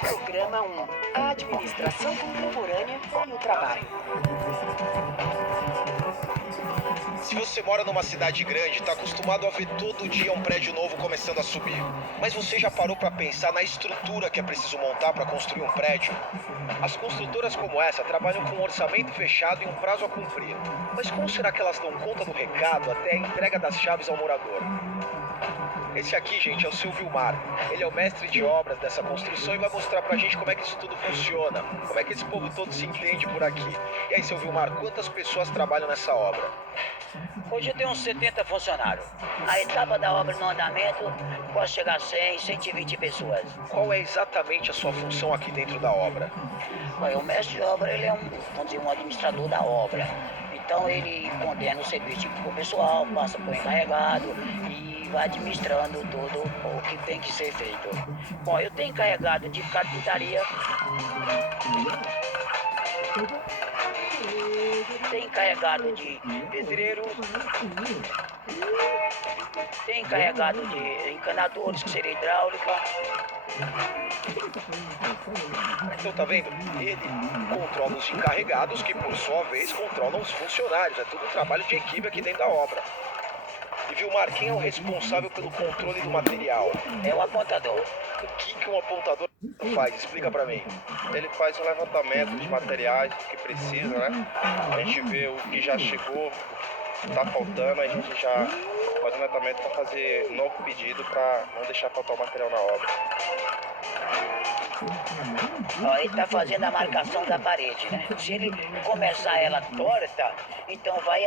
Programa 1. A administração contemporânea e o trabalho. Se você mora numa cidade grande, está acostumado a ver todo dia um prédio novo começando a subir. Mas você já parou para pensar na estrutura que é preciso montar para construir um prédio? As construtoras como essa trabalham com um orçamento fechado e um prazo a cumprir. Mas como será que elas dão conta do recado até a entrega das chaves ao morador? Esse aqui, gente, é o seu Vilmar. Ele é o mestre de obras dessa construção e vai mostrar pra gente como é que isso tudo funciona. Como é que esse povo todo se entende por aqui. E aí, seu Vilmar, quantas pessoas trabalham nessa obra? Hoje tem uns 70 funcionários. A etapa da obra no andamento pode chegar a 100, 120 pessoas. Qual é exatamente a sua função aqui dentro da obra? Olha, o mestre de obra, ele é um administrador da obra. Então ele coordena o serviço pro pessoal, passa pro encarregado e vai administrando tudo o que tem que ser feito. Bom, eu tenho encarregado de carpintaria, tem encarregado de pedreiro, tem encarregado de encanadores, que seria hidráulica. Então tá vendo? Ele controla os encarregados que por sua vez controlam os funcionários. É tudo um trabalho de equipe aqui dentro da obra. E Vilmar, quem é o responsável pelo controle do material? É o apontador. O que um apontador faz? Explica pra mim. Ele faz um levantamento de materiais que precisa, né? A gente vê o que já chegou, o que tá faltando, a gente já faz um levantamento para fazer novo pedido para não deixar faltar o material na obra. Ó, ele tá fazendo a marcação da parede, né? Se ele começar ela torta, então vai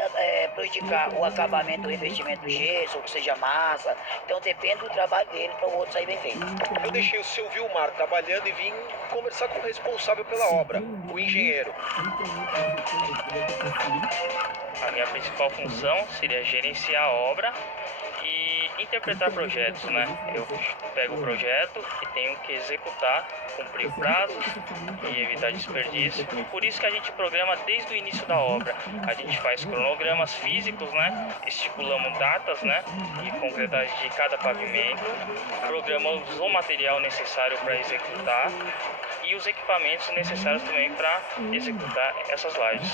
prejudicar o acabamento do revestimento do gesso, ou que seja massa. Então depende do trabalho dele para o outro sair bem feito. Eu deixei o seu Vilmar trabalhando e vim conversar com o responsável pela obra, o engenheiro. A minha principal função seria gerenciar a obra e interpretar projetos, né? Eu pego o projeto e tenho que executar, cumprir prazos e evitar desperdício. Por isso que a gente programa desde o início da obra. A gente faz cronogramas físicos, né? Estipulamos datas, né? E concretagem de cada pavimento. Programamos o material necessário para executar e os equipamentos necessários também para executar essas lajes.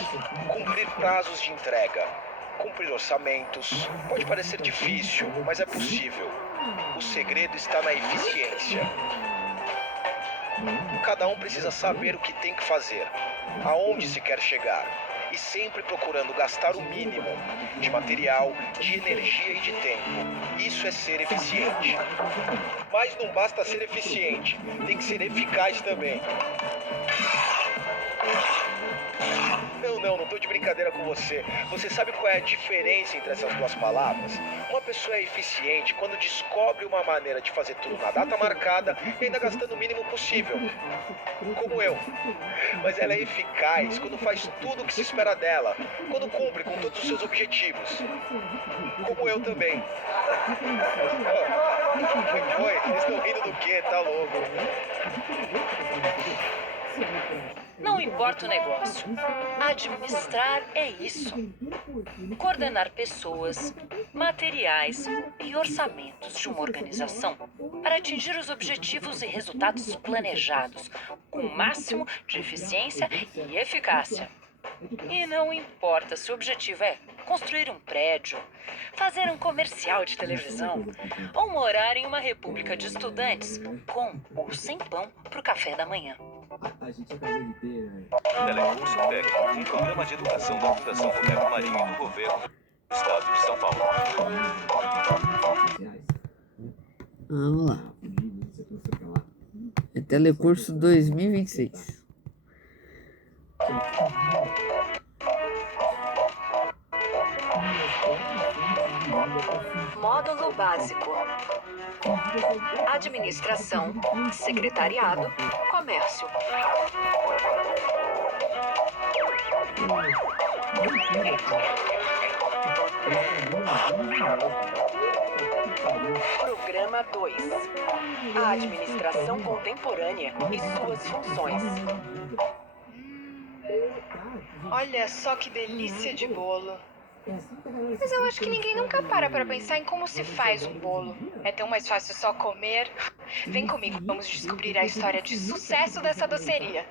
Cumprir prazos de entrega, cumprir orçamentos. Pode parecer difícil, mas é possível. O segredo está na eficiência. Cada um precisa saber o que tem que fazer, aonde se quer chegar, e sempre procurando gastar o mínimo de material, de energia e de tempo. Isso é ser eficiente. Mas não basta ser eficiente, tem que ser eficaz também. Não tô de brincadeira com você. Você sabe qual é a diferença entre essas duas palavras? Uma pessoa é eficiente quando descobre uma maneira de fazer tudo na data marcada e ainda gastando o mínimo possível. Como eu. Mas ela é eficaz quando faz tudo o que se espera dela, quando cumpre com todos os seus objetivos. Como eu também. Oh, foi? Vocês estão rindo do quê? Tá louco? Não importa o negócio. Administrar é isso. Coordenar pessoas, materiais e orçamentos de uma organização para atingir os objetivos e resultados planejados com o máximo de eficiência e eficácia. E não importa se o objetivo é construir um prédio, fazer um comercial de televisão ou morar em uma república de estudantes com ou sem pão para o café da manhã. Telecurso técnico, um programa de educação da Fundação Roberto Marinho e do Governo do Estado de São Paulo. Vamos lá. É Telecurso 2026. Módulo básico: administração, secretariado, comércio. Programa 2: a administração contemporânea e suas funções. Olha só que delícia de bolo. Mas eu acho que ninguém nunca para pra pensar em como se faz um bolo. É tão mais fácil só comer. Vem comigo, vamos descobrir a história de sucesso dessa doceria.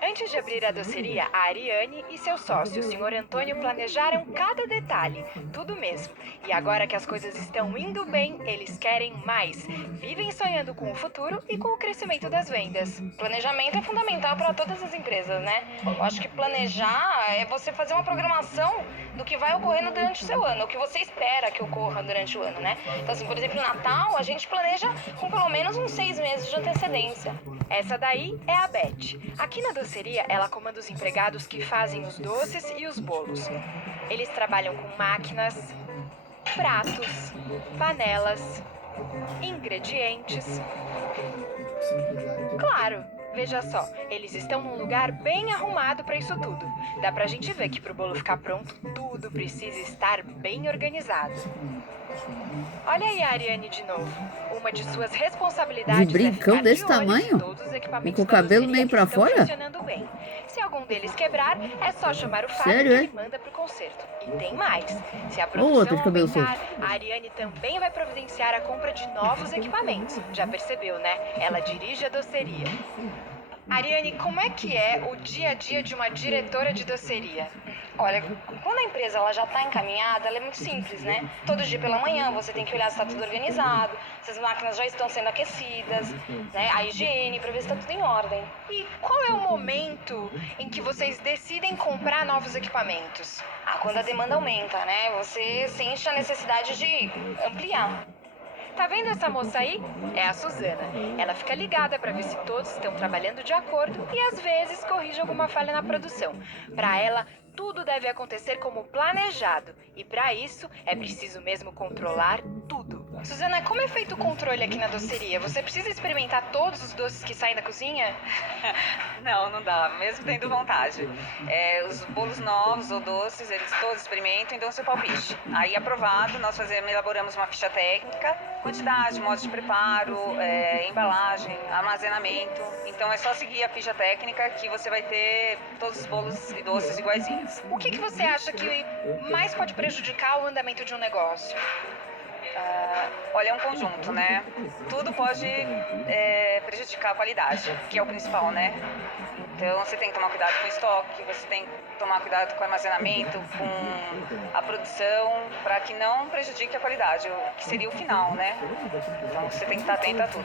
Antes de abrir a doceria, a Ariane e seu sócio, o Sr. Antônio, planejaram cada detalhe, tudo mesmo. E agora que as coisas estão indo bem, eles querem mais. Vivem sonhando com o futuro e com o crescimento das vendas. Planejamento é fundamental para todas as empresas, né? Eu acho que planejar é você fazer uma programação do que vai ocorrendo durante o seu ano, o que você espera que ocorra durante o ano, né? Então, assim, por exemplo, Natal, a gente planeja com pelo menos uns 6 meses de antecedência. Essa daí é a Beth. Aqui na doceria, ela comanda os empregados que fazem os doces e os bolos. Eles trabalham com máquinas, pratos, panelas, ingredientes. Claro, veja só, eles estão num lugar bem arrumado para isso tudo. Dá pra gente ver que pro bolo ficar pronto, tudo precisa estar bem organizado. Olha aí a Ariane de novo. Uma de suas responsabilidades De brincão é ficar desse de olho tamanho? se todos os equipamentos E com o da cabelo doceria meio pra estão fora? funcionando bem. Se algum deles quebrar, é só chamar o Fábio Sério, que é? ele manda pro conserto. E tem mais. Se a Ô, outra produção de cabelo aumentar, a Ariane também vai providenciar a compra de novos equipamentos. Já percebeu, né? Ela dirige a doceria. Ariane, como é que é o dia a dia de uma diretora de doceria? Olha, quando a empresa ela já está encaminhada, ela é muito simples, né? Todo dia pela manhã você tem que olhar se está tudo organizado, se as máquinas já estão sendo aquecidas, né? A higiene, para ver se está tudo em ordem. E qual é o momento em que vocês decidem comprar novos equipamentos? Quando a demanda aumenta, né? Você sente a necessidade de ampliar. Tá vendo essa moça aí? É a Suzana. Ela fica ligada para ver se todos estão trabalhando de acordo e às vezes corrige alguma falha na produção. Para ela, tudo deve acontecer como planejado e para isso é preciso mesmo controlar tudo. Suzana, como é feito o controle aqui na doceria? Você precisa experimentar todos os doces que saem da cozinha? Não dá, mesmo tendo vontade. Os bolos novos ou doces, eles todos experimentam e dão seu palpite. Aí, aprovado, nós elaboramos uma ficha técnica, quantidade, modo de preparo, embalagem, armazenamento. Então, é só seguir a ficha técnica que você vai ter todos os bolos e doces iguaizinhos. O que você acha que mais pode prejudicar o andamento de um negócio? Olha, é um conjunto, né? Tudo pode prejudicar a qualidade, que é o principal, né? Então você tem que tomar cuidado com o estoque, você tem que tomar cuidado com o armazenamento, com a produção, para que não prejudique a qualidade, que seria o final, né? Então você tem que estar atento a tudo.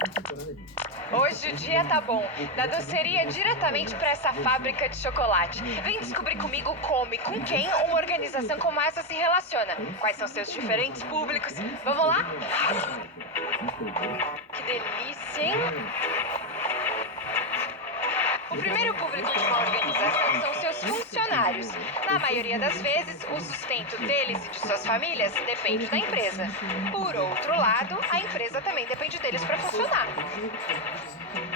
Hoje o dia tá bom. Da doceria diretamente para essa fábrica de chocolate. Vem descobrir comigo como e com quem uma organização como essa se relaciona. Quais são seus diferentes públicos. Vamos lá? Que delícia, hein? O primeiro público de uma organização são seus funcionários. Na maioria das vezes, o sustento deles e de suas famílias depende da empresa. Por outro lado, a empresa também depende deles para funcionar.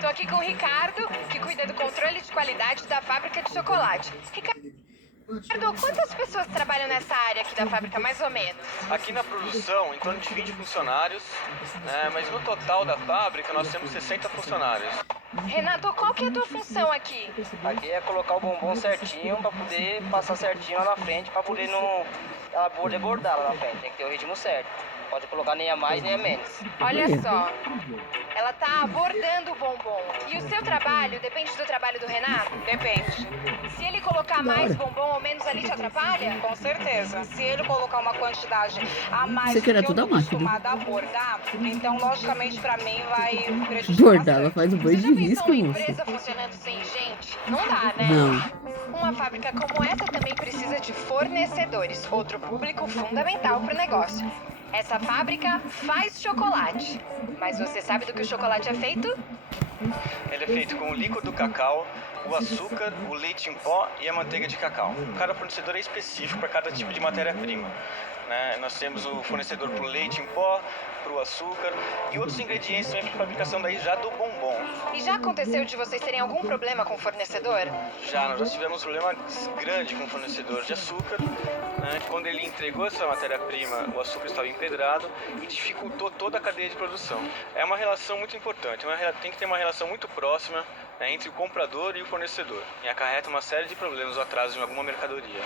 Tô aqui com o Ricardo, que cuida do controle de qualidade da fábrica de chocolate. Ricardo, quantas pessoas trabalham nessa área aqui da fábrica, mais ou menos? Aqui na produção, em torno de 20 funcionários, mas no total da fábrica nós temos 60 funcionários. Renato, qual que é a tua função aqui? Aqui é colocar o bombom certinho pra poder passar certinho lá na frente, pra poder não ela poder bordar lá na frente. Tem que ter o ritmo certo. Pode colocar nem a mais nem a menos. Olha só, ela tá bordando o bombom. E o seu trabalho depende do trabalho do Renato? Depende. Se ele colocar mais bombom ou menos ali, te atrapalha? Com certeza. Se ele colocar uma quantidade a mais Você do que eu tudo tô a máquina. acostumada a bordar, então logicamente pra mim vai prejudicar Bordar, ela faz um banho de risco, Uma moça. empresa funcionando sem gente? Não dá, né? Não. Uma fábrica como essa também precisa de fornecedores, outro público fundamental para o negócio. Essa fábrica faz chocolate. Mas você sabe do que o chocolate é feito? Ele é feito com o líquido do cacau, o açúcar, o leite em pó e a manteiga de cacau. Cada fornecedor é específico para cada tipo de matéria-prima. Nós temos o fornecedor para o leite em pó, para o açúcar e outros ingredientes também para a fabricação daí já do bombom. E já aconteceu de vocês terem algum problema com o fornecedor? Nós já tivemos um problema grande com o fornecedor de açúcar. Quando ele entregou essa matéria-prima, o açúcar estava empedrado e dificultou toda a cadeia de produção. É uma relação muito importante, tem que ter uma relação muito próxima entre o comprador e o fornecedor e acarreta uma série de problemas ou atrasos em alguma mercadoria.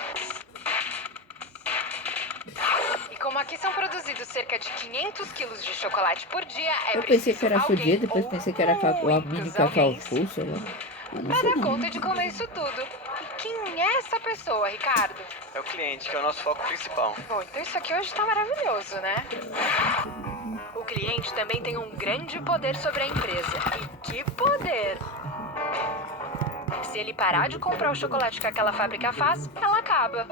E como aqui são produzidos cerca de 500 quilos de chocolate por dia, Eu pensei que era por dia, depois pensei que era a mini Cacau Full, sei lá. Pra dar conta de comer isso tudo. E quem é essa pessoa, Ricardo? É o cliente, que é o nosso foco principal. Bom, então isso aqui hoje tá maravilhoso, né? O cliente também tem um grande poder sobre a empresa. E que poder! Se ele parar de comprar o chocolate que aquela fábrica faz, ela acaba.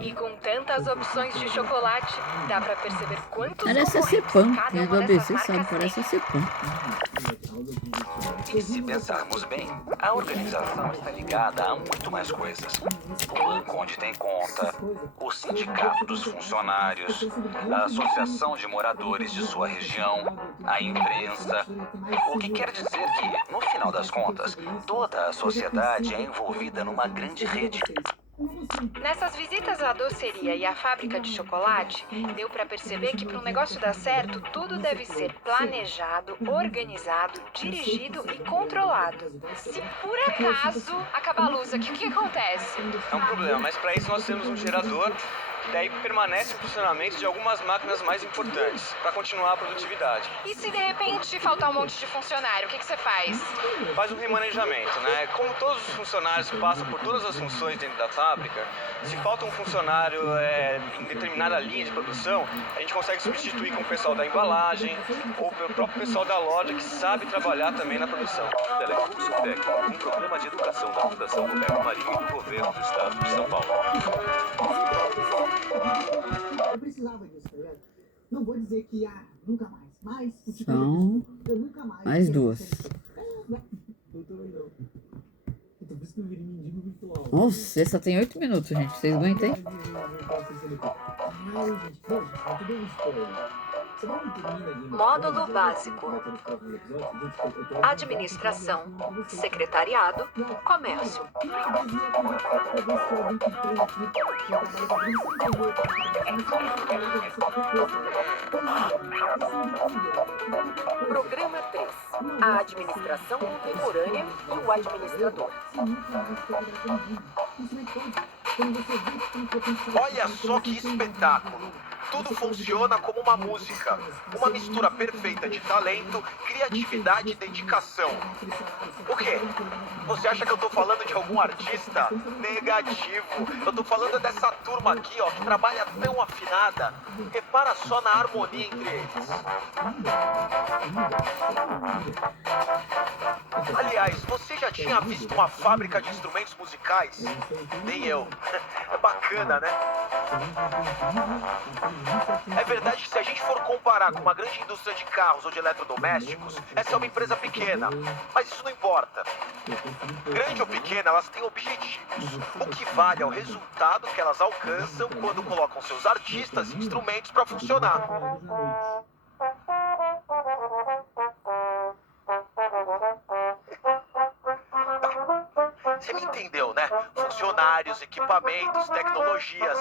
E com tantas opções de chocolate, dá pra perceber quantos Parece a concorrentes Cepam. cada Quem é do uma dessas ABC sabe, marcas parece a Cepam. E se pensarmos bem, a organização está ligada a muito mais coisas. O banco onde tem conta, o sindicato dos funcionários, a associação de moradores de sua região, a imprensa. O que quer dizer que, no final das contas, toda a sociedade é envolvida numa grande rede. Nessas visitas à doceria e à fábrica de chocolate, deu pra perceber que para um negócio dar certo, tudo deve ser planejado, organizado, dirigido e controlado. Se por acaso acabar a luz aqui, o que acontece? É um problema, mas para isso nós temos um gerador que daí permanece em funcionamento de algumas máquinas mais importantes, para continuar a produtividade. E se de repente faltar um monte de funcionário, o que você faz? Faz um remanejamento, né? Como todos os funcionários passam por todas as funções dentro da fábrica, se falta um funcionário em determinada linha de produção, a gente consegue substituir com o pessoal da embalagem ou pelo próprio pessoal da loja que sabe trabalhar também na produção. Telecurso Técnico, um programa de educação da Fundação Roberto Marinho e do Governo do Estado de São Paulo. Eu precisava disso, tá ligado? Não vou dizer que, nunca mais. Mas, São eu nunca mais. mais duas. Eu também não. Então, por isso que eu virei mendigo virtual. Nossa, essa tem 8 minutos, gente. Vocês aguentam, hein? Módulo básico: administração, secretariado, comércio. Programa 3: a administração contemporânea e o administrador. Olha só que espetáculo! Tudo funciona como uma música. Uma mistura perfeita de talento, criatividade e dedicação. O quê? Você acha que eu tô falando de algum artista? Negativo. Eu tô falando dessa turma aqui, ó, que trabalha tão afinada. Repara só na harmonia entre eles. Aliás, você já tinha visto uma fábrica de instrumentos musicais? Nem eu. É bacana, né? É verdade que se a gente for comparar com uma grande indústria de carros ou de eletrodomésticos, essa é uma empresa pequena. Mas isso não importa. Grande ou pequena, elas têm objetivos. O que vale é o resultado que elas alcançam quando colocam seus artistas e instrumentos para funcionar. Você me entendeu, né? Funcionários, equipamentos, tecnologias.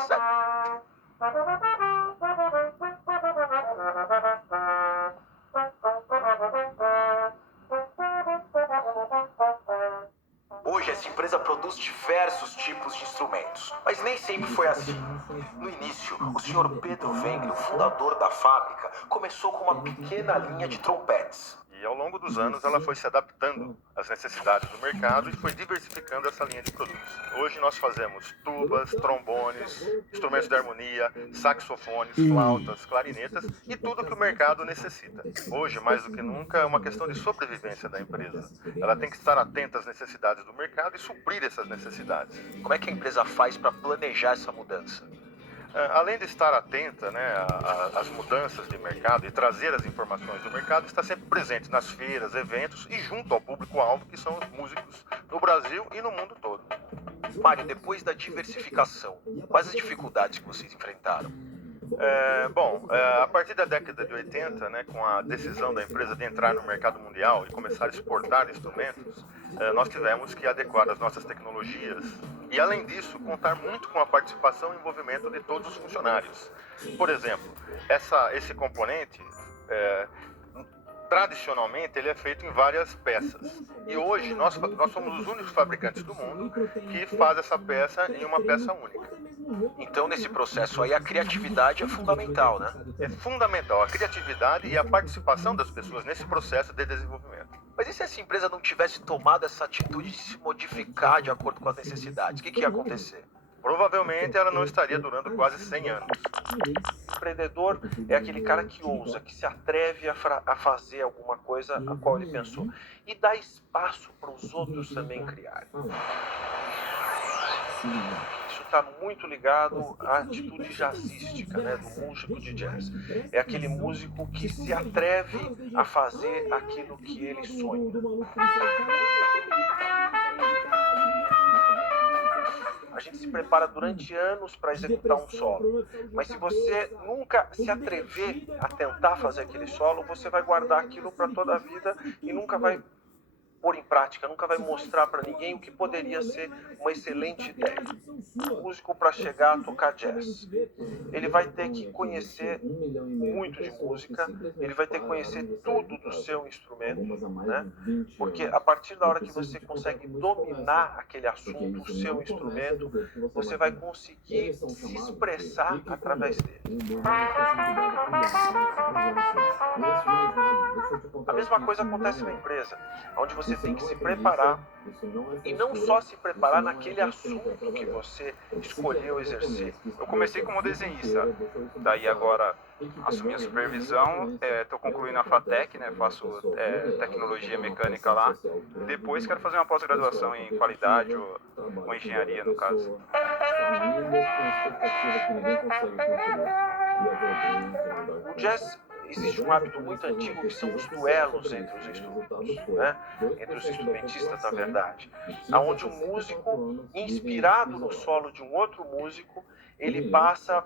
Hoje essa empresa produz diversos tipos de instrumentos, mas nem sempre foi assim. No início, o Sr. Pedro Wengel, o fundador da fábrica, começou com uma pequena linha de trompetes. E ao longo dos anos ela foi se adaptando às necessidades do mercado e foi diversificando essa linha de produtos. Hoje nós fazemos tubas, trombones, instrumentos de harmonia, saxofones, flautas, clarinetas e tudo que o mercado necessita. Hoje, mais do que nunca, é uma questão de sobrevivência da empresa. Ela tem que estar atenta às necessidades do mercado e suprir essas necessidades. Como é que a empresa faz para planejar essa mudança? Além de estar atenta, né, às mudanças de mercado e trazer as informações do mercado, está sempre presente nas feiras, eventos e junto ao público-alvo, que são os músicos no Brasil e no mundo todo. Mário, depois da diversificação, quais as dificuldades que vocês enfrentaram? A partir da década de 80, né, com a decisão da empresa de entrar no mercado mundial e começar a exportar instrumentos, nós tivemos que adequar as nossas tecnologias e, além disso, contar muito com a participação e envolvimento de todos os funcionários. Por exemplo, esse componente tradicionalmente ele é feito em várias peças. E hoje nós somos os únicos fabricantes do mundo que faz essa peça em uma peça única. Então, nesse processo aí, a criatividade é fundamental, né? É fundamental a criatividade e a participação das pessoas nesse processo de desenvolvimento. Mas e se essa empresa não tivesse tomado essa atitude de se modificar de acordo com as necessidades? O que ia acontecer? Provavelmente ela não estaria durando quase 100 anos. O empreendedor é aquele cara que ousa, que se atreve a fazer alguma coisa a qual ele pensou. E dá espaço para os outros também criarem. Isso está muito ligado à atitude jazzística, né, do músico de jazz. É aquele músico que se atreve a fazer aquilo que ele sonha. A gente se prepara durante anos para executar um solo, mas se você nunca se atrever a tentar fazer aquele solo, você vai guardar aquilo para toda a vida e nunca vai pôr em prática, nunca vai mostrar para ninguém o que poderia ser uma excelente ideia. Um músico, para chegar a tocar jazz, ele vai ter que conhecer muito de música, ele vai ter que conhecer tudo do seu instrumento, né? Porque a partir da hora que você consegue dominar aquele assunto, o seu instrumento, você vai conseguir se expressar através dele. A mesma coisa acontece na empresa, onde você tem que se preparar, e não só se preparar naquele assunto que você escolheu exercer. Eu comecei como desenhista, daí agora assumi a supervisão, estou concluindo a FATEC, né, faço tecnologia mecânica lá. Depois quero fazer uma pós-graduação em qualidade ou engenharia, no caso. O jazz existe um hábito muito antigo que são os duelos entre os instrumentos, né? Entre os instrumentistas, na verdade, aonde um músico, inspirado no solo de um outro músico, ele passa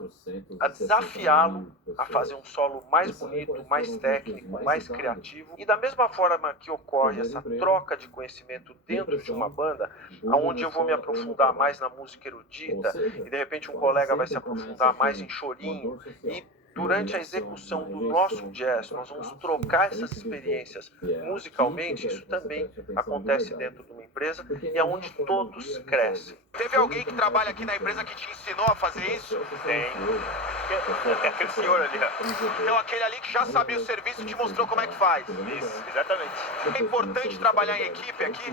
a desafiá-lo a fazer um solo mais bonito, mais técnico, mais criativo. E da mesma forma que ocorre essa troca de conhecimento dentro de uma banda, onde eu vou me aprofundar mais na música erudita e de repente um colega vai se aprofundar mais em chorinho, e durante a execução do nosso jazz, nós vamos trocar essas experiências musicalmente. Isso também acontece dentro de uma empresa e é onde todos crescem. Teve alguém que trabalha aqui na empresa que te ensinou a fazer isso? Tem. É aquele senhor ali, ó. Então aquele ali que já sabia o serviço te mostrou como é que faz. Isso, exatamente. É importante trabalhar em equipe aqui?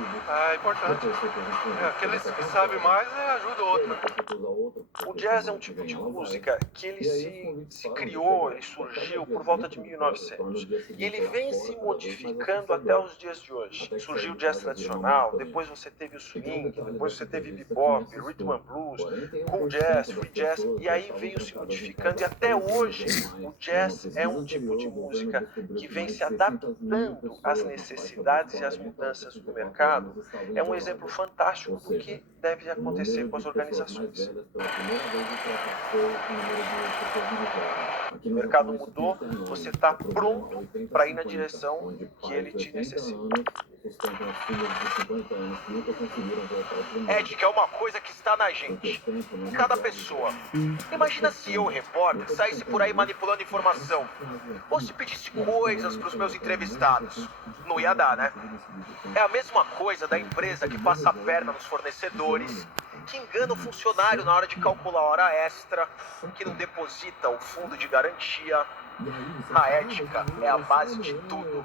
É importante. Aqueles que sabem mais ajuda o outro. O jazz é um tipo de música que ele se criou, ele surgiu por volta de 1900. E ele vem se modificando até os dias de hoje. Surgiu o jazz tradicional, depois você teve o swing, depois você teve bebop, rhythm and blues, cool jazz, free jazz, e aí veio se modificando. E até hoje o jazz é um tipo de música que vem se adaptando às necessidades e às mudanças do mercado. É um exemplo fantástico do que deve acontecer com as organizações. O mercado mudou, você está pronto para ir na direção que ele te necessita. Ética é uma coisa que está na gente, em cada pessoa. Imagina se eu, repórter, saísse por aí manipulando informação, ou se pedisse coisas para os meus entrevistados. Não ia dar, né? É a mesma coisa da empresa que passa a perna nos fornecedores, que engana o funcionário na hora de calcular a hora extra, que não deposita o fundo de garantia. A ética é a base de tudo.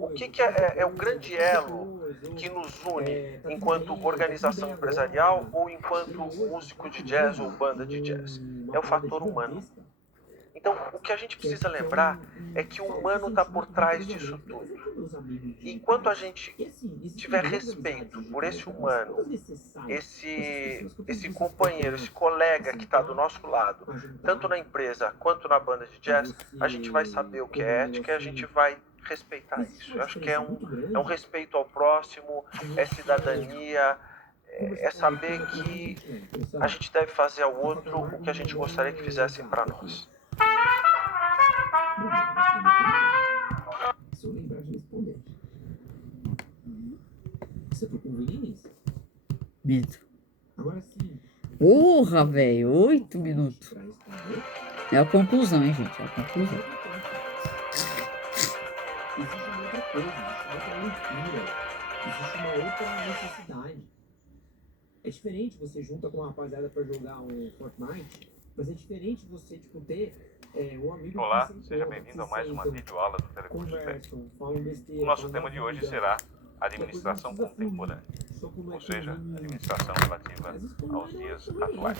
O que é o grande elo que nos une enquanto organização empresarial ou enquanto músico de jazz ou banda de jazz? É o fator humano. Então, o que a gente precisa lembrar é que o humano está por trás disso tudo. E enquanto a gente tiver respeito por esse humano, esse companheiro, esse colega que está do nosso lado, tanto na empresa quanto na banda de jazz, a gente vai saber o que é ética e a gente vai respeitar isso. Eu acho que é um respeito ao próximo, é cidadania, é saber que a gente deve fazer ao outro o que a gente gostaria que fizessem para nós. Se eu lembrar de responder. Isso é por conveniência. Mito. Agora sim. Porra, velho. 8 minutos. É a conclusão, hein, gente? É a conclusão. Exige muita coisa, existe outra leitura, existe uma outra necessidade. É diferente você junta com uma rapaziada pra jogar um Fortnite, mas é diferente você, tipo, ter um amigo Olá, que seja bem-vindo a mais uma videoaula do Telecurso Tech. conversam, falam besteira. O nosso tema de hoje será administração contemporânea, ou seja, administração relativa aos dias atuais.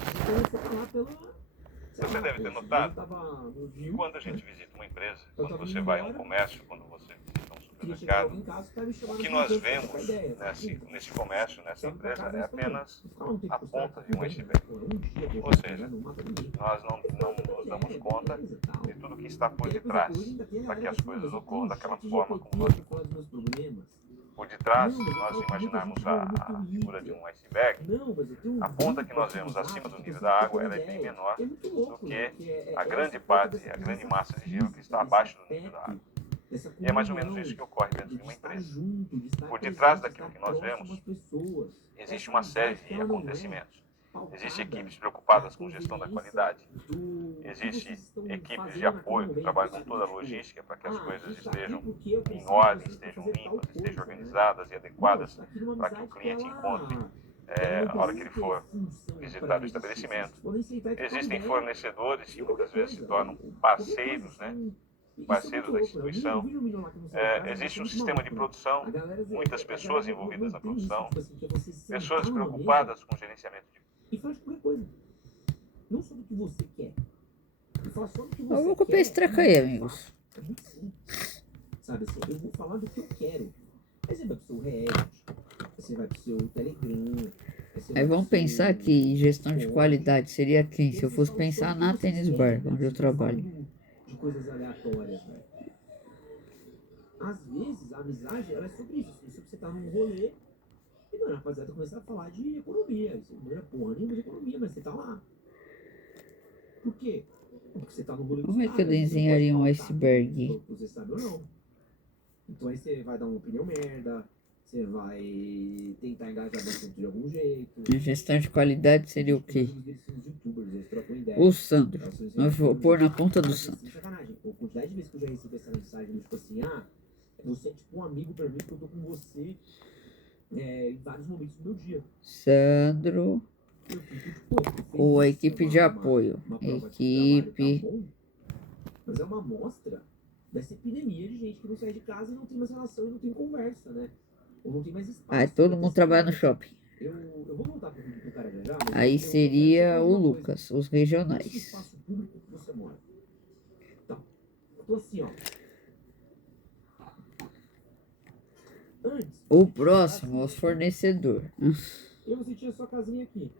Você deve ter notado que quando a gente visita uma empresa, quando você vai a um comércio, quando você visita um supermercado, o que nós vemos nesse comércio, nessa empresa, é apenas a ponta de um iceberg. Ou seja, nós não nos damos conta de tudo que está por detrás para que as coisas ocorram daquela forma como nós ocorrem. Por detrás, se nós imaginarmos a figura de um iceberg, a ponta que nós vemos acima do nível da água ela é bem menor do que a grande parte, a grande massa de gelo que está abaixo do nível da água. E é mais ou menos isso que ocorre dentro de uma empresa. Por detrás daquilo que nós vemos, existe uma série de acontecimentos. Existem equipes preocupadas com gestão da qualidade. Existem equipes de apoio que trabalham com toda a logística para que as coisas estejam em ordem, estejam limpas, estejam organizadas e adequadas para que o cliente encontre a hora que ele for visitar o estabelecimento. Existem fornecedores que muitas vezes se tornam parceiros, parceiros da instituição. Existe um sistema de produção, muitas pessoas envolvidas na produção, pessoas preocupadas com o gerenciamento de... E faz qualquer coisa. Não só do que você quer. E fala só do que você Eu vou copiar esse treco aí, amigos. É muito simples. Sabe assim, eu vou falar do que eu quero. Aí você vai pro seu Reddit, você vai pro seu Telegram. Aí vamos pensar que gestão de qualidade seria quem? Se eu fosse pensar na Tênis Bar, onde eu trabalho. De coisas aleatórias, velho. Às vezes, a amizade, ela é sobre isso. Sobre você tá num rolê e, mano, a rapaziada começa a falar de economia. Você não é porra nenhuma de economia, mas você tá lá. Por quê? Porque você tá no rolê. Como é que eu desenharia um iceberg? Você sabe ou não. Então aí você vai dar uma opinião merda, você vai tentar engajar bastante de algum jeito. Gestão de qualidade seria o quê? O Sandro. Eu vou pôr na ponta do Sandro. Sacanagem. A quantidade de vezes que eu já recebi essa mensagem, tipo assim, você é tipo um amigo pra mim, porque eu tô com você em vários momentos do meu dia. Sandro. Ou a equipe de apoio. Equipe. Mas é uma amostra dessa epidemia de gente que não sai de casa e não tem mais relação e não tem conversa, né? Ou não tem mais espaço. Aí todo mundo trabalha no shopping. Eu vou voltar pro vídeo do cara já. Aí seria o Lucas, os regionais. Espaço público que você mora. Então, eu tô assim, ó. O próximo, os fornecedores. E você tinha sua casinha aqui.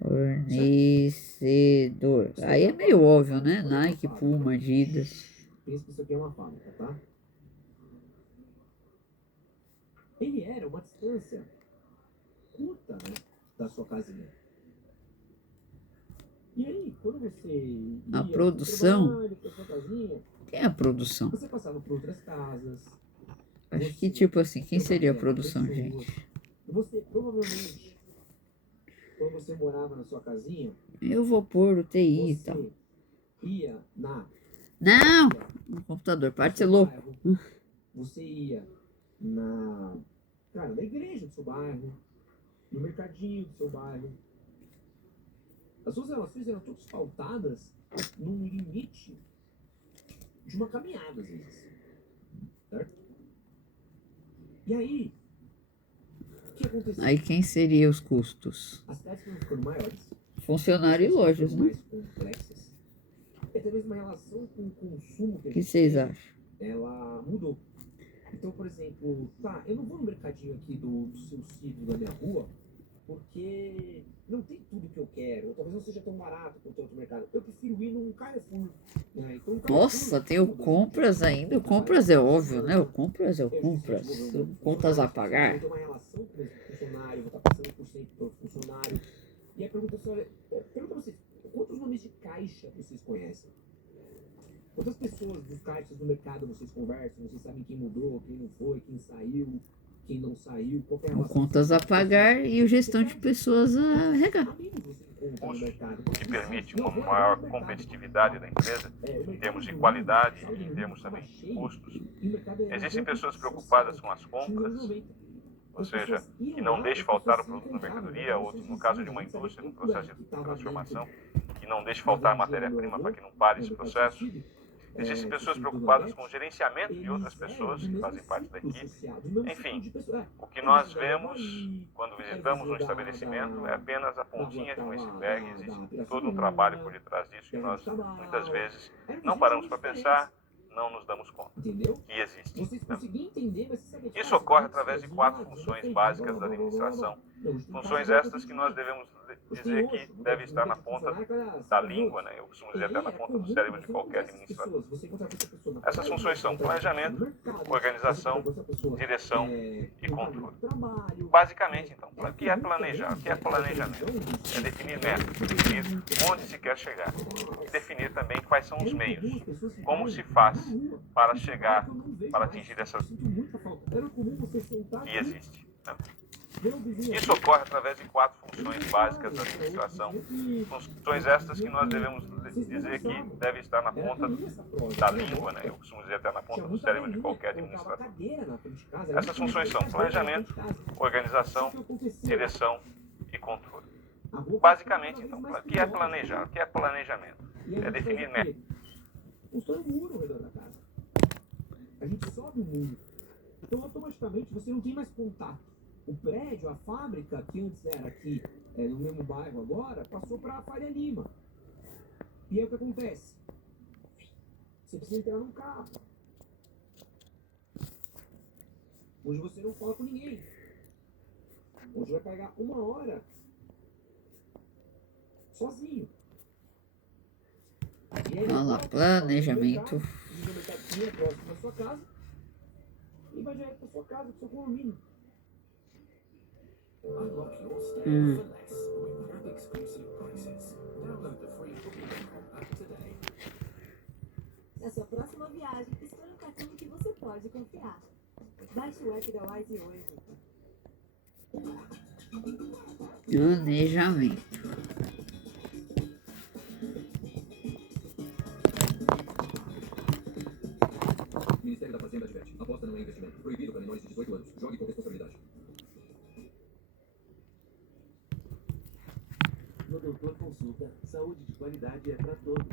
Fornecedor. Aí é meio óbvio, né? Nike, Puma, Adidas. Pensa que isso aqui é uma fábrica, tá? Ele era uma distância curta, né, da sua casinha. E aí, quando você A produção. Casinha, Quem é a produção? você passava por outras casas. Acho que tipo assim, quem seria a produção, gente? Você provavelmente, quando você morava na sua casinha, Eu vou pôr o TI e tal. você ia na... Não! No computador, para de ser louco. Você ia na igreja do seu bairro, no mercadinho do seu bairro. As suas relações eram todas pautadas num limite de uma caminhada, às vezes. Certo? E aí, o que aconteceu? Aí quem seria os custos? As cidades foram ficando maiores. Funcionário e lojas, né? Mais complexas. E até mesmo a relação com o consumo O que vocês acham? ela mudou. Então, por exemplo, eu não vou no mercadinho aqui do seu sítio, da minha rua, porque não tem tudo que eu quero. Ou talvez não seja tão barato quanto outro mercado. Eu prefiro ir num Carrefour. Né? Então, Nossa, tem o compras ainda. O compras é óbvio, né? O compras é o compras. Contas a pagar. Eu tenho uma relação com o funcionário, vou estar passando por cento para o funcionário. E aí pergunta a vocês, quantos nomes de caixa vocês conhecem? Quantas pessoas dos caixas do mercado vocês conversam? Vocês sabem quem mudou, quem não foi, quem saiu, quem não saiu, qual é a relação? Contas a pagar e o gestão de pessoas a regar. Amigos, você custo, o que permite uma maior competitividade da empresa, em termos de qualidade e em termos também de custos. Existem pessoas preocupadas com as compras, ou seja, que não deixe faltar o produto na mercadoria, ou no caso de uma indústria, no processo de transformação, que não deixe faltar matéria-prima para que não pare esse processo. Existem pessoas preocupadas com o gerenciamento de outras pessoas que fazem parte da equipe. Enfim, o que nós vemos quando visitamos um estabelecimento é apenas a pontinha de um iceberg. Existe todo um trabalho por detrás disso que nós, muitas vezes, não paramos para pensar, não nos damos conta que existe. Isso ocorre através de 4 funções básicas da administração. Funções estas que nós devemos dizer que devem estar na ponta da língua, né? Eu costumo dizer até na ponta do cérebro de qualquer administrador. Essas funções são planejamento, organização, direção e controle. Basicamente, então, o que é planejar? O que é planejamento? É definir metas, definir onde se quer chegar e definir também quais são os meios, como se faz para chegar, para atingir essas que existe. Né? Isso ocorre através de 4 funções básicas da administração. Funções estas que nós devemos dizer que devem estar na ponta da língua, né? Eu costumo dizer até na ponta do cérebro de qualquer administrador. Essas funções são planejamento, organização, direção e controle. Basicamente, então, o que é planejar? O que é planejamento? É definir metas. Constrói um muro ao redor da casa. A gente sobe o muro. Então, automaticamente, você não tem mais contato. O prédio, a fábrica, que antes era aqui no mesmo bairro agora, passou para a Faria Lima. E aí o que acontece? Você precisa entrar num carro. Hoje você não fala com ninguém. Hoje vai pegar 1 hora sozinho. Olha lá, planejamento. Próximo da sua casa e vai direto para sua casa, para o seu condomínio. Na sua próxima viagem, escolha um cartão que você pode confiar. Baixe o app da Wise hoje. Planejamento. Ministério da Fazenda adverte. Aposta não é investimento. Proibido para menores de 18 anos. Jogue com responsabilidade. No Doutor Consulta, saúde de qualidade é para todos.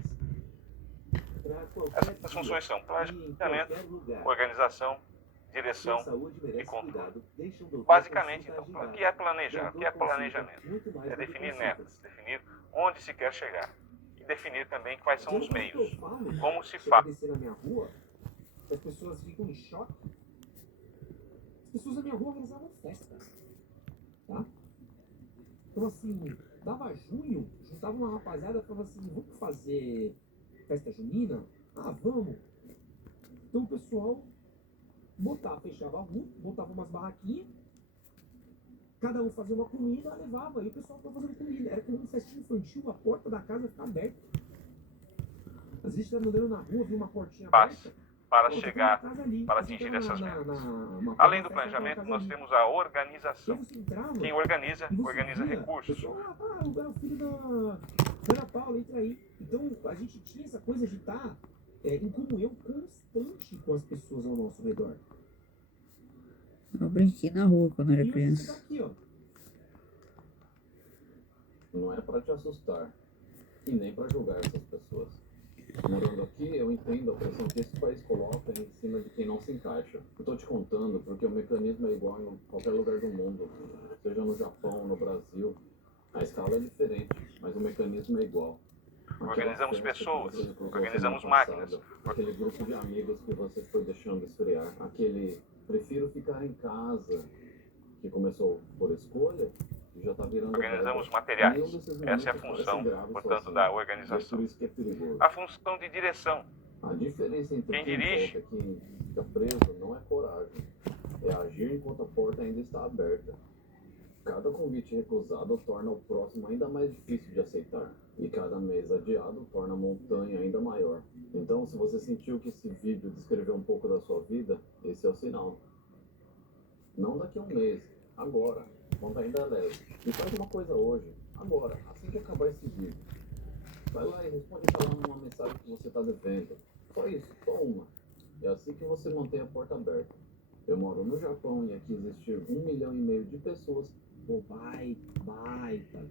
Essas funções são planejamento, organização, direção e controle. Basicamente, então, o que é planejar? O que é planejamento? É definir metas, definir onde se quer chegar e definir também quais são os meios, como se faz. As pessoas ficam em choque. As pessoas na minha rua organizavam festas. Tá? Então, assim, dava junho, juntava uma rapaziada e falava assim: vamos fazer festa junina? Ah, vamos. Então o pessoal fechava a rua, botava umas barraquinhas, cada um fazia uma comida, levava, e o pessoal estava fazendo comida. Era como uma festinha infantil, a porta da casa ficava aberta. Às vezes você estava andando na rua, viu uma portinha aberta. Para chegar, para atingir essas metas. Além do planejamento, nós temos a organização. Quem organiza, organiza recursos. O filho da Ana Paula, entra aí. Então, a gente tinha essa coisa de estar em comunhão constante com as pessoas ao nosso redor. Eu brinquei na rua quando era criança. Aqui, ó. Não é para te assustar e nem para julgar essas pessoas. Morando aqui, eu entendo a pressão que esse país coloca em cima de quem não se encaixa. Eu tô te contando porque o mecanismo é igual em qualquer lugar do mundo, seja no Japão, no Brasil. A escala é diferente, mas o mecanismo é igual. Organizamos pessoas, organizamos máquinas. Aquele grupo de amigos que você foi deixando esfriar, aquele prefiro ficar em casa, que começou por escolha, e já está virando... Organizamos materiais. Essa é a função, portanto, da organização. A função de direção. A diferença entre quem dirige, quem fica preso não é coragem, é agir enquanto a porta ainda está aberta. Cada convite recusado torna o próximo ainda mais difícil de aceitar. E cada mês adiado torna a montanha ainda maior. Então, se você sentiu que esse vídeo descreveu um pouco da sua vida, esse é o sinal. Não daqui a um mês, agora, quando ainda é leve. E faz uma coisa hoje. Agora, assim que acabar esse vídeo, vai lá e responde cada uma mensagem que você está devendo. Só isso, só uma. É assim que você mantém a porta aberta. Eu moro no Japão e aqui existe 1,5 milhão de pessoas. Pô, baita.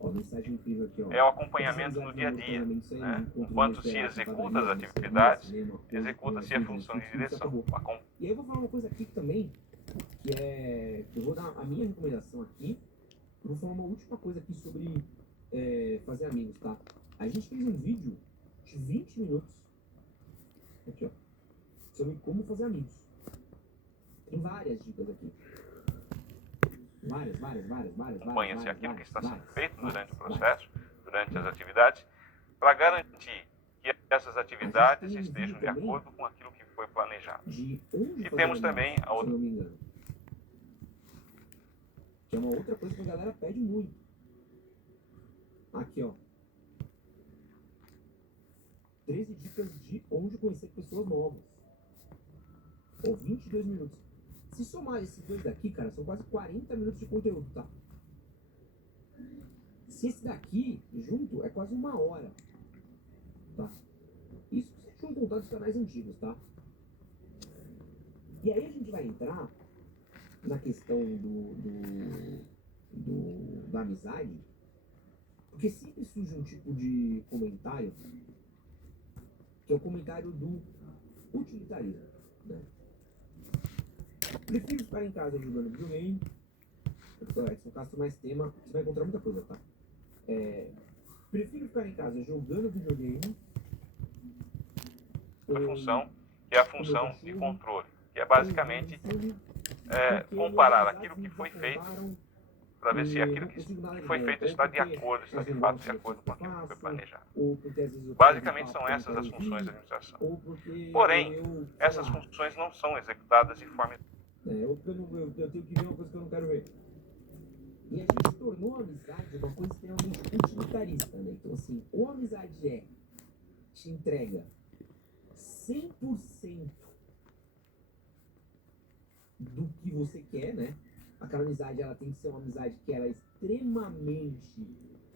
Ó, mensagem incrível aqui, ó. É o acompanhamento no dia a dia, né? Enquanto se executa as atividades, executa-se a função de direção. E aí eu vou falar uma coisa aqui também, que é... Eu vou dar a minha recomendação aqui. Eu vou falar uma última coisa aqui sobre fazer amigos, tá? A gente fez um vídeo de 20 minutos aqui, ó, sobre como fazer amigos. Tem várias dicas aqui. Várias. Acompanha-se aquilo que está sendo feito durante o processo, durante as atividades, para garantir que essas atividades estejam de acordo com aquilo que foi planejado. E temos também a outra... Que é uma outra coisa que a galera pede muito. Aqui, ó. 13 dicas de onde conhecer pessoas novas. Ou 22 minutos. Se somar esses dois daqui, cara, são quase 40 minutos de conteúdo, tá? Se esse daqui, junto, é quase 1 hora. Tá? Isso se a gente não contar dos canais antigos, tá? E aí a gente vai entrar na questão da amizade, porque sempre surge um tipo de comentário, que é o comentário do utilitarismo, né? Prefiro ficar em casa jogando videogame. Edson Castro mais tema, você vai encontrar muita coisa, tá? Prefiro ficar em casa jogando videogame. A função, que é a função de controle, que é basicamente comparar aquilo que foi feito para ver se aquilo que foi feito está de acordo, está de fato de acordo com aquilo que foi planejado. Basicamente são essas as funções da administração. Porém, essas funções não são executadas de forma... Ou porque eu tenho que ver uma coisa que eu não quero ver. E a gente tornou a amizade uma coisa extremamente utilitarista, né? Então, assim, ou a amizade te entrega 100% do que você quer, né? Aquela amizade, ela tem que ser uma amizade que ela é extremamente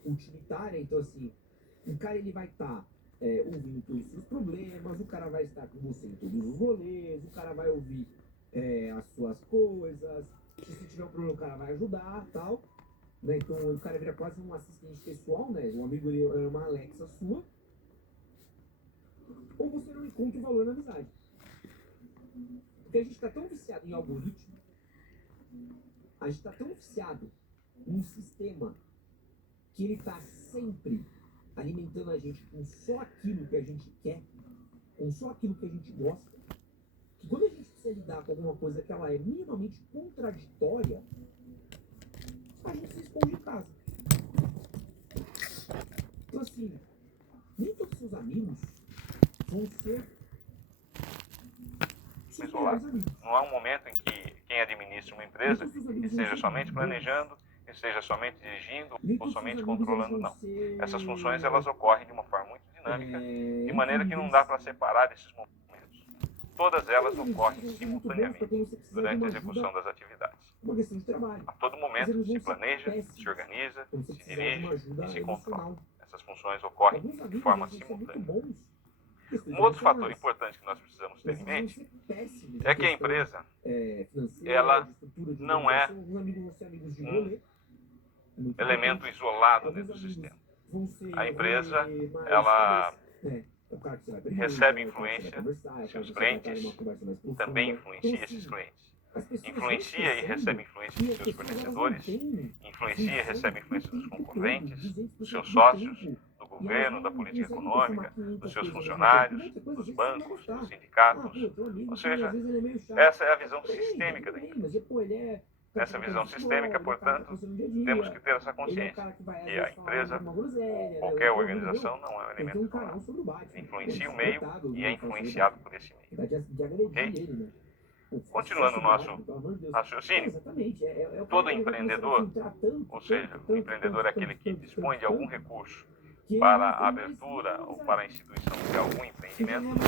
utilitária. Então, assim, o cara, ele vai estar ouvindo todos os seus problemas, o cara vai estar com você em todos os rolês, o cara vai ouvir as suas coisas, se você tiver um problema, o cara vai ajudar, tal, né? Então, o cara vira quase um assistente pessoal, né? Um amigo, ele é uma Alexa sua. Ou você não encontra o valor na amizade. Porque a gente está tão viciado em algoritmo, a gente está tão viciado num sistema que ele está sempre alimentando a gente com só aquilo que a gente quer, com só aquilo que a gente gosta, que quando a gente precisa lidar com alguma coisa que ela é minimamente contraditória, a gente se esconde em casa. Então, assim, nem todos os seus amigos vão ser isolado. Não há um momento em que quem administra uma empresa esteja somente planejando, esteja somente dirigindo ou somente controlando, não. Essas funções, elas ocorrem de uma forma muito dinâmica, de maneira que não dá para separar esses momentos. Todas elas ocorrem simultaneamente durante a execução das atividades. A todo momento se planeja, se organiza, se dirige e se controla. Essas funções ocorrem de forma simultânea. Um outro fator importante que nós precisamos ter em mente é que a empresa, ela não é um elemento isolado dentro do sistema. A empresa, ela recebe influência de seus clientes, também influencia esses clientes. Influencia e recebe influência dos seus fornecedores, influencia e recebe influência dos concorrentes, dos seus sócios, do governo, da política econômica, dos seus funcionários, dos bancos, dos sindicatos. Ou seja, essa é a visão sistêmica da empresa. Nessa visão sistêmica, portanto, temos que ter essa consciência que a empresa ou qualquer organização não é um elemento isolado. Influencia o meio e é influenciado por esse meio. Ok? Continuando o nosso raciocínio, todo empreendedor, ou seja, o empreendedor é aquele que dispõe de algum recurso para a abertura ou para a instituição de algum empreendimento,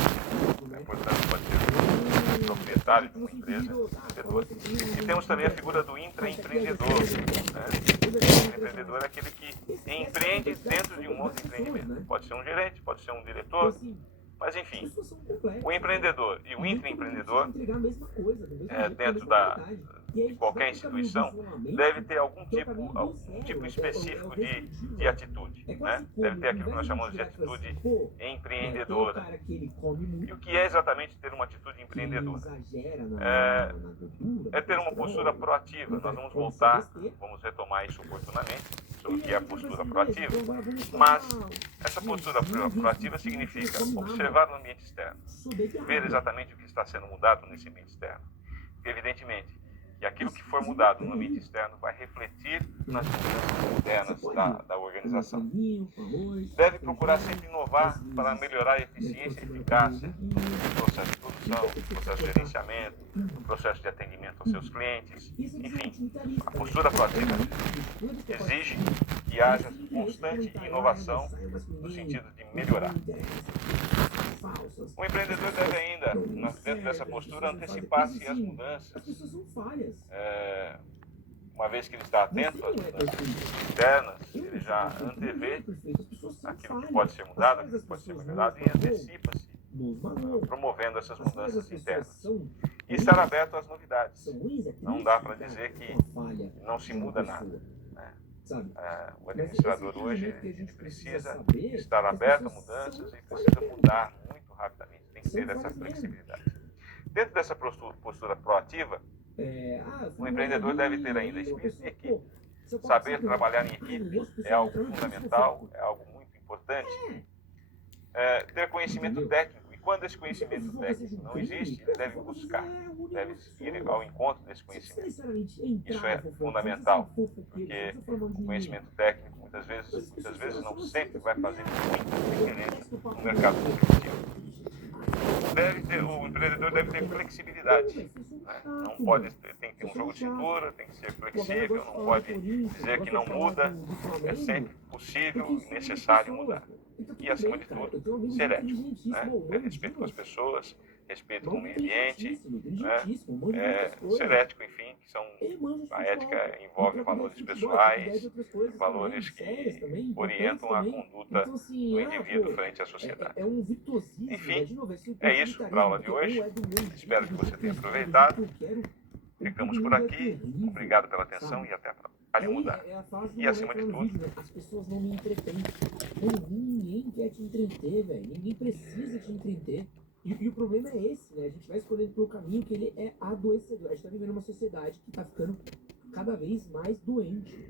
portanto, pode ser o proprietário de uma empresa, empreendedor. E temos também a figura do intraempreendedor. O empreendedor é aquele que empreende dentro de um outro empreendimento. Pode ser um gerente, pode ser um diretor, mas enfim, o empreendedor e o intraempreendedor, dentro de qualquer instituição, deve ter algum tipo específico de atitude, né? Deve ter aquilo que nós chamamos de atitude empreendedora. E o que é exatamente ter uma atitude empreendedora? É ter uma postura proativa. Nós vamos voltar, vamos retomar isso oportunamente, sobre o que é a postura proativa, mas essa postura proativa significa observar o ambiente externo, ver exatamente o que está sendo mudado nesse ambiente externo. Porque, evidentemente, que aquilo que for mudado no ambiente externo vai refletir nas mudanças internas da organização. Deve procurar sempre inovar para melhorar a eficiência e eficácia do processo de produção, do processo de gerenciamento, do processo de atendimento aos seus clientes. Enfim, a postura proativa exige que haja constante inovação no sentido de melhorar. O empreendedor deve ainda, dentro dessa postura, antecipar-se às mudanças. Uma vez que ele está atento às mudanças internas, ele já antevê aquilo que pode ser mudado, aquilo que pode ser melhorado e antecipa-se, promovendo essas mudanças internas. E estar aberto às novidades. Não dá para dizer que não se muda nada. O administrador hoje ele precisa estar aberto a mudanças e precisa mudar muito rapidamente. Tem que ter essa flexibilidade. Dentro dessa postura proativa, o empreendedor deve ter ainda espírito de equipe. Saber trabalhar em equipe é algo fundamental, é algo muito importante. Ter conhecimento técnico. E quando esse conhecimento técnico não existe, ele deve buscar, deve ir ao encontro desse conhecimento. Isso é fundamental, porque o conhecimento técnico muitas vezes não sempre vai fazer muita diferença no mercado competitivo. O empreendedor deve ter flexibilidade. Né? Não pode, tem que ter um jogo de cintura, tem que ser flexível, não pode dizer que não muda, é sempre possível e necessário mudar. E, acima de tudo, ser ético, né? Ter respeito com as pessoas, respeito com o meio ambiente, né? Ser ético, enfim, a ética envolve valores pessoais, valores que orientam a conduta do indivíduo frente à sociedade. Enfim, é isso para a aula de hoje. Espero que você tenha aproveitado. Ficamos por aqui. Obrigado pela atenção e até a próxima. Vale mudar. E, acima de tudo, as pessoas não me entretêm. Ninguém quer te entreter, velho. Ninguém precisa te entreter. E o problema é esse, né? A gente vai escolhendo pelo caminho que ele é adoecedor. A gente tá vivendo uma sociedade que tá ficando cada vez mais doente.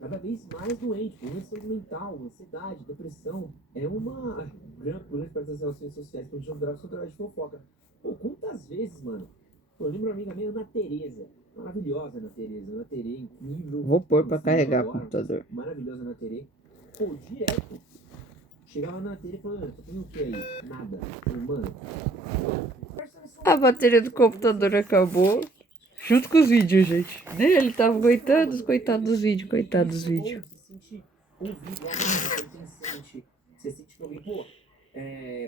Cada vez mais doente. Doença mental, ansiedade, depressão. É uma grande parte das relações sociais que a gente não grava sobre de fofoca. Pô, quantas vezes, mano? Pô, eu lembro uma amiga minha, Ana Tereza. Maravilhosa, Ana Tereza. Ana Tereza, incrível. Vou pôr pra carregar o computador. Maravilhosa, Ana Tereza. Pô, direto. Chegava na Tereza e falava, tá fazendo o que aí? Nada. Falei, mano. A bateria do computador acabou. Junto com os vídeos, gente. Nem ele tava aguentando, coitado dos vídeos, coitado dos vídeos.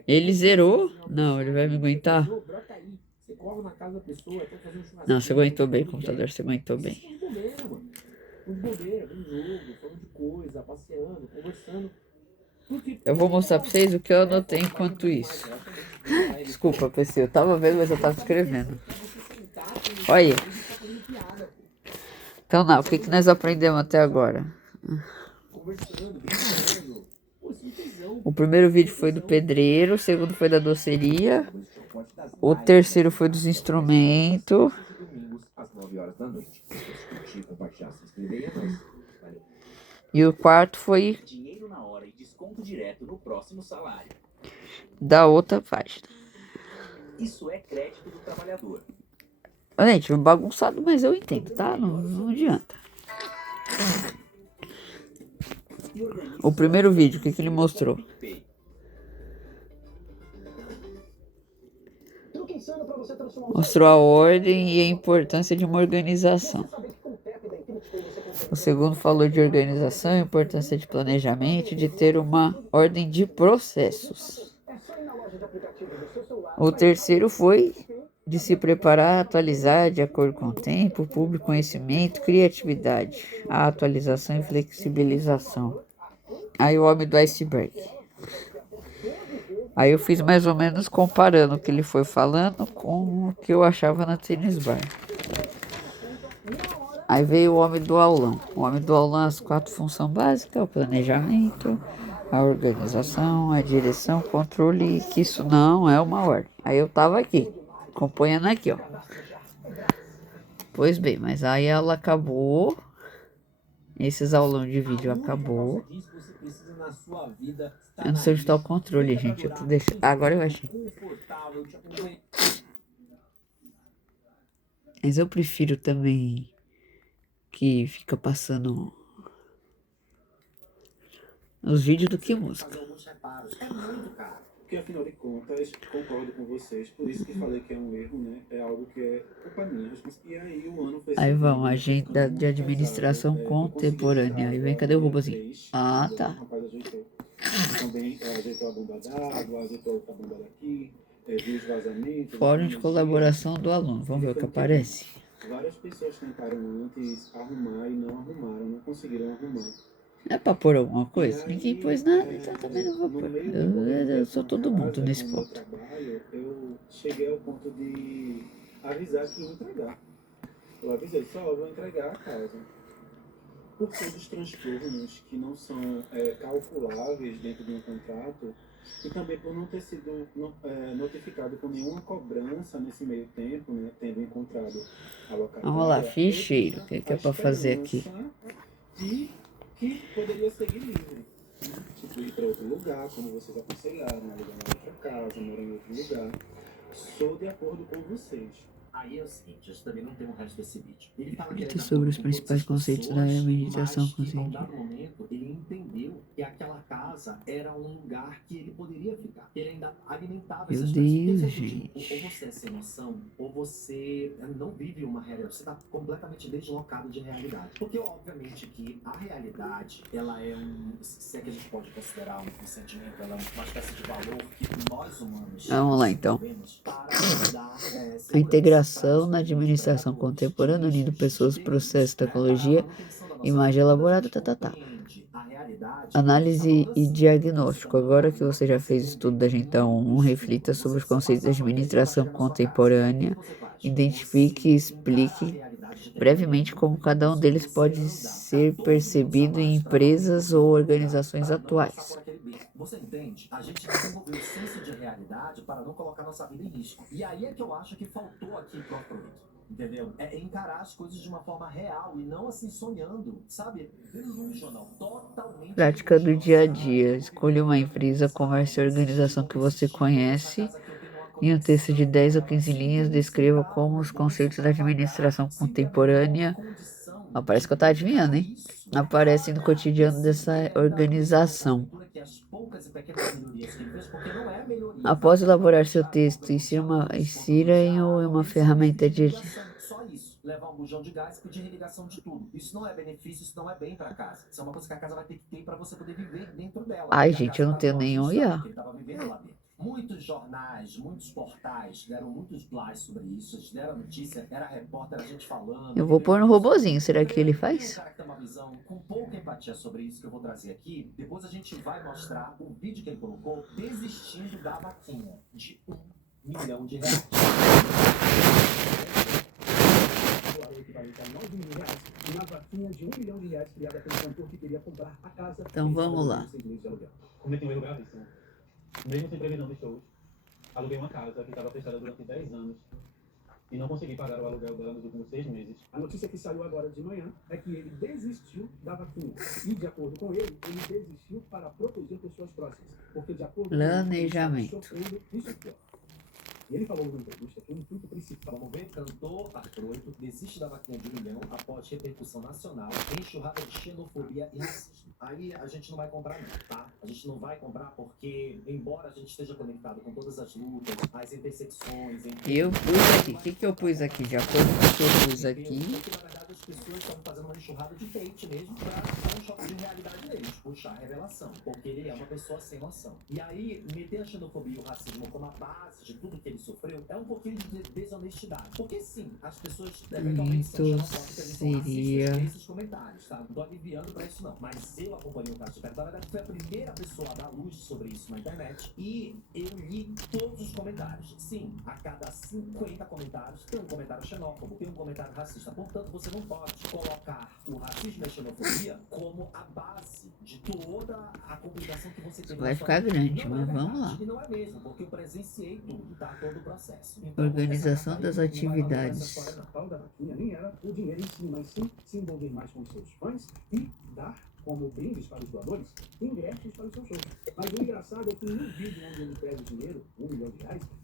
Ele zerou? Não, ele vai me aguentar? Não, você aguentou bem, computador, você aguentou bem. Eu vou mostrar pra vocês o que eu anotei enquanto isso. Desculpa, PC, eu tava vendo, mas eu tava escrevendo. Olha. Então, não, o que nós aprendemos até agora? O primeiro vídeo foi do pedreiro, o segundo foi da doceria, o terceiro foi dos instrumentos. E o quarto foi da outra página. Isso é crédito do trabalhador. Gente, bagunçado, mas eu entendo, tá? Não adianta. O primeiro vídeo, o que ele mostrou? Mostrou a ordem e a importância de uma organização. O O segundo falou de organização, importância de planejamento e de ter uma ordem de processos. O terceiro foi de se preparar, atualizar de acordo com o tempo, público, conhecimento, criatividade, a atualização e flexibilização. Aí o homem do iceberg. Aí eu fiz mais ou menos comparando o que ele foi falando com o que eu achava na Tênis Bar. Aí veio o homem do aulão. O homem do aulão, as 4 funções básicas: o planejamento, a organização, a direção, o controle, e que isso não é uma ordem. Aí eu tava aqui, acompanhando aqui, ó. Pois bem, mas aí ela acabou. Esses aulão de vídeo acabou. Eu não sei onde está o controle, gente. Eu tô deixando. Agora eu achei. Mas eu prefiro também que fica passando os vídeos do que música. É muito caro. Porque afinal de contas, concordo com vocês, por isso que falei que é um erro, né? É algo que é culpa minha. E aí o ano foi. Aí vão, agenda de administração contemporânea. Aí vem, cadê o robozinho? Ah, tá. Também ajeitou a bomba d'água, ajeitou outra bomba daqui, viu os vazamentos. Fórum de colaboração do aluno. Vamos ver o que aparece. Várias pessoas tentaram antes arrumar e não arrumaram, não conseguiram arrumar. É pra pôr alguma coisa? Ninguém pôs nada, então também não vou pôr. Eu sou todo mundo nesse ponto. Eu cheguei ao ponto de avisar que ia entregar. Eu avisei, só eu vou entregar a casa. Por todos os transtornos que não são calculáveis dentro de um contrato, e também por não ter sido notificado com nenhuma cobrança nesse meio tempo, né, tendo encontrado a locatária. Vamos lá, ficheiro. O que é pra fazer aqui? E que poderia seguir livre. Tipo, ir para outro lugar, como vocês aconselharam, alugar uma outra casa, morar em outro lugar. Sou de acordo com vocês. Aí é o seguinte, eu também não tenho o resto desse vídeo. Ele fala que Sobre os principais conceitos da meditação consciente. Em um dado momento, ele entendeu que aquela casa era um lugar que ele poderia ficar. Ele ainda alimentava Meu essas Deus, coisas. gente. Ou você é sem noção, ou você não vive uma realidade. Você está completamente deslocado de realidade. Porque, obviamente, que a realidade, ela é se é que a gente pode considerar um sentimento, ela é uma espécie de valor que nós humanos... Vamos lá, então. A integração na administração contemporânea, unindo pessoas, processos, tecnologia, imagem elaborada, Análise e diagnóstico. Agora que você já fez o estudo da Gentão 1, reflita sobre os conceitos de administração contemporânea, identifique e explique brevemente como cada um deles pode ser percebido em empresas ou organizações atuais. Você entende? A gente desenvolveu o senso de realidade para não colocar nossa vida em risco. E aí é que eu acho que faltou aqui pro projeto. Entendeu? É encarar as coisas de uma forma real e não assim sonhando, sabe? Delusional, totalmente. Prática do dia a dia. Escolha uma empresa, comércio e organização que você conhece. Em um texto de 10 ou 15 linhas, descreva como os conceitos da administração contemporânea, parece que eu estou adivinhando, hein? Aparecem no cotidiano dessa organização. Após elaborar seu texto, insira em uma ferramenta de... Só isso, levar um bujão de gás e pedir religação de tudo. Isso não é benefício, isso não é bem para casa. Isso é uma coisa que a casa vai ter que ter para você poder viver dentro dela. Ai, gente, eu não tenho nenhum IA. Muitos jornais, muitos portais deram muitos blasts sobre isso, eles deram notícia, era repórter, a gente falando. Eu vou pôr no robozinho, será que ele faz? Um cara que tem uma visão com pouca empatia sobre isso que eu vou trazer aqui, depois a gente vai mostrar o vídeo que ele colocou desistindo da vaquinha de R$1 milhão. Uma vaquinha de R$1 milhão criada pelo cantor que queria comprar a casa. Então vamos lá. Cometi um erro gravíssimo. Mesmo sem previsão de shows, aluguei uma casa que estava fechada durante 10 anos e não consegui pagar o aluguel dela nos últimos 6 meses. A notícia que saiu agora de manhã é que ele desistiu da vaquinha. E, de acordo com ele desistiu para proteger pessoas próximas. Porque, de acordo Planejamento. com ele, isso aqui, ó. E ele falou numa entrevista que o intuito principal, vamos ver, cantor artroito desiste da vaquinha de R$1 milhão após repercussão nacional, enxurrada de xenofobia e racismo. aí a gente não vai comprar não, tá? A gente não vai comprar porque, embora a gente esteja conectado com todas as lutas, as intersecções... Eu pus aqui. O que que eu pus aqui? De acordo com o que eu pus aqui. Porque, na verdade, as pessoas estão fazendo uma enxurrada de hate mesmo pra dar um choque de realidade neles, puxar a revelação. Porque ele é uma pessoa sem noção. E aí, meter a xenofobia e o racismo como a base de tudo que ele sofreu é um pouquinho de desonestidade. Porque sim, as pessoas eventualmente são xenofóbicas e são racistas nesses comentários, tá? Não tô aliviando pra isso não. Mas eu acompanhei o caso de perto. Na verdade, foi a primeira pessoa a dar luz sobre isso na internet. E eu li todos os comentários. Sim, a cada 50 comentários tem um comentário xenófobo, tem um comentário racista. Portanto, você não pode colocar o racismo e a xenofobia como a base de toda a complicação que você tem. Vai ficar grande, mas vamos lá. E não é mesmo, porque eu presenciei tudo, tá? Todo o processo. Então, Organização das atividades. Natal da vaquinha nem era o dinheiro em si, mas sim se envolver mais com os seus fãs e dar como brindes para os doadores, ingressos para o seu show. Mas o engraçado é que no vídeo onde ele pede dinheiro, R$1 milhão,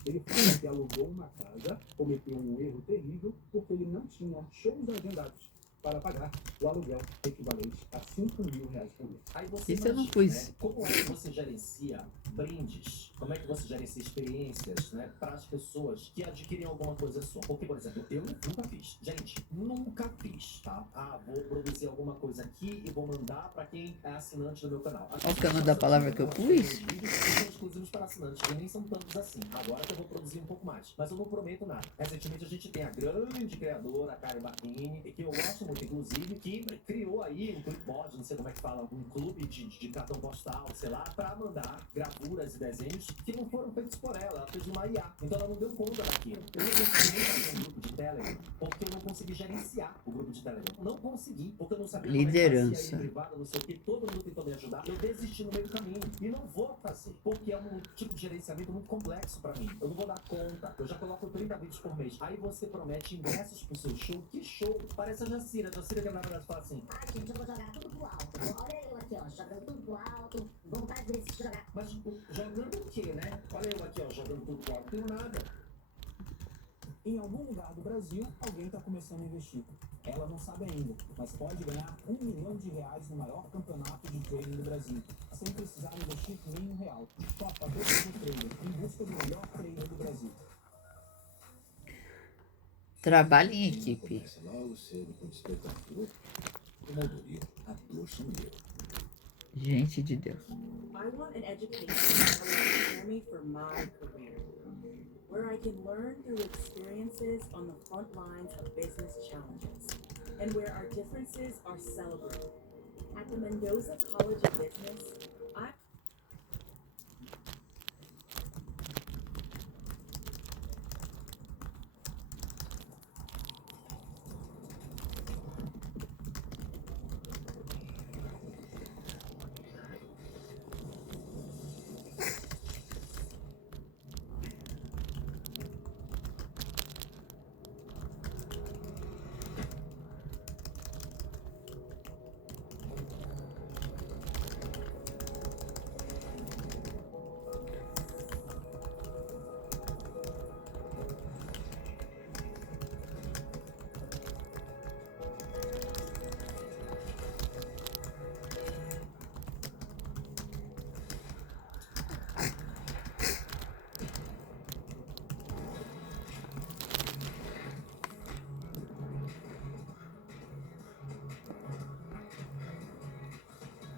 ele fala que alugou uma casa, cometeu um erro terrível, porque ele não tinha shows agendados para pagar o aluguel equivalente a R$5.000 por mês. Aí você Isso eu não imagina, pus. né? Como é que você gerencia brindes? Como é que você gerencia experiências, né, para as pessoas que adquirem alguma coisa sua? Porque, por exemplo, eu nunca fiz. Gente, nunca fiz, tá? Ah, vou produzir alguma coisa aqui e vou mandar para quem é assinante do meu canal. Qual que é o nome da palavra que eu pus? Os vídeos são exclusivos para assinantes, e nem são tantos assim. Agora que eu vou produzir um pouco mais. Mas eu não prometo nada. Recentemente a gente tem a grande criadora, a Karen Barrini, que eu gosto muito, inclusive, que criou aí um clipboard, não sei como é que fala, um clube de cartão postal, sei lá, para mandar gravuras e desenhos que não foram feitos por ela. Ela fez uma IA. Então ela não deu conta daquilo. Eu não consegui fazer um grupo de Telegram porque eu não consegui gerenciar o grupo de Telegram. Não consegui, porque eu não sabia Liderança. como é que fazia privado, não sei o que. Todo mundo tentou me ajudar. Eu desisti no meio do caminho. E não vou fazer, porque é um tipo de gerenciamento muito complexo pra mim. Eu não vou dar conta. Eu já coloco 30 vídeos por mês. Aí você promete ingressos pro seu show. Que show? Parece a Jacira. A Jacira que na verdade fala assim: Ai, gente, eu vou jogar tudo pro alto. Olha eu aqui, ó, jogando tudo pro alto. Vontade de jogar. mas jogando o quê, né? Olha eu aqui, ó, jogando tudo pro alto. Não tenho nada. Em algum lugar do Brasil, alguém está começando a investir. Ela não sabe ainda, mas pode ganhar R$1 milhão no maior campeonato de trading do Brasil, sem precisar investir nenhum real. Topa todos os traders em busca do melhor trader do Brasil. Trabalho em equipe. Logo cedo, com despertar tudo, o Moldovio, a dor sumiu. Gente de Deus. I want an education that will prepare me for my career, where I can learn through experiences on the front lines of business challenges, and where our differences are celebrated. At the Mendoza College of Business,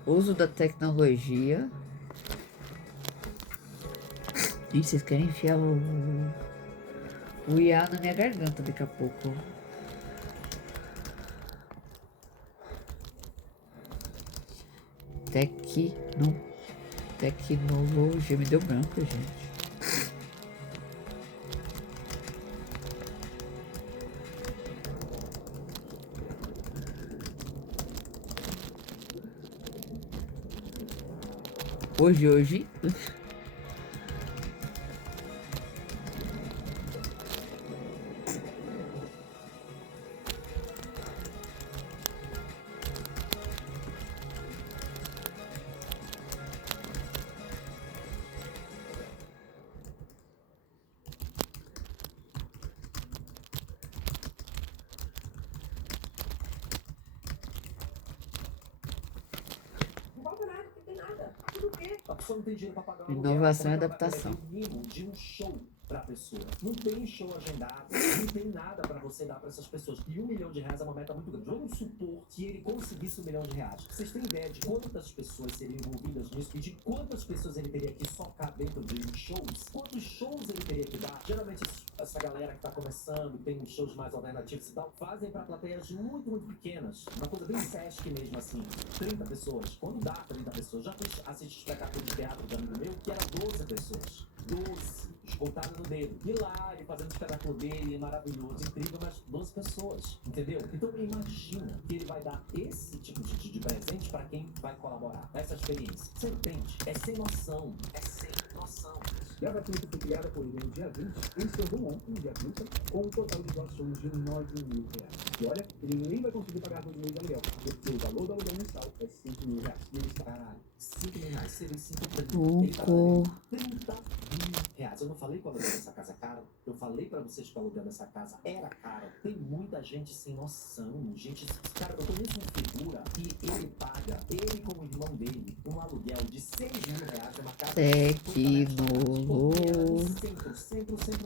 Uso da tecnologia. E vocês querem enfiar o IA na minha garganta daqui a pouco. Tecnologia. Me deu branco, gente. Hoje. A pessoa não tem dinheiro pra pagar Inovação e aluguel, adaptação. o mínimo de um show pra pessoa. Não tem show agendado, não tem nada pra você dar pra essas pessoas. E R$1 milhão é uma meta muito grande. Vamos supor que ele conseguisse R$1 milhão. Vocês têm ideia de quantas pessoas seriam envolvidas nisso e de quantas pessoas ele teria que socar dentro de shows? Quantos shows ele teria que dar? Geralmente essa galera que tá começando, tem uns shows mais alternativos e tal, fazem pra plateias muito, muito pequenas. Uma coisa bem Sesc mesmo, assim. 30 pessoas. Quando dá 30 pessoas, já assisti espetáculo de teatro de amigo meu que era 12 pessoas. 12. Esgotaram no dedo. E lá, ele fazendo o espetáculo dele, maravilhoso, incrível, mas 12 pessoas, entendeu? Então imagina que ele vai dar esse tipo de presente pra quem vai colaborar. Essa experiência. Você entende? É sem noção. É sem noção. E a gratuita foi criada por ele no dia 20 e encerrou ontem, no dia 30, com um total de doações de R$9 mil. E olha, ele nem vai conseguir pagar 2 meses de aluguel, porque o valor do aluguel mensal é R$5 mil. E ele está... Caralho, R$5 mil, seria 5 30 mil reais. Eu não falei que o aluguel dessa casa é caro? Eu falei pra vocês que o aluguel dessa casa era caro. Tem muita gente sem noção. Gente, cara, eu conheço uma figura que ele paga, ele com o irmão dele, um aluguel de R$6 mil, uma casa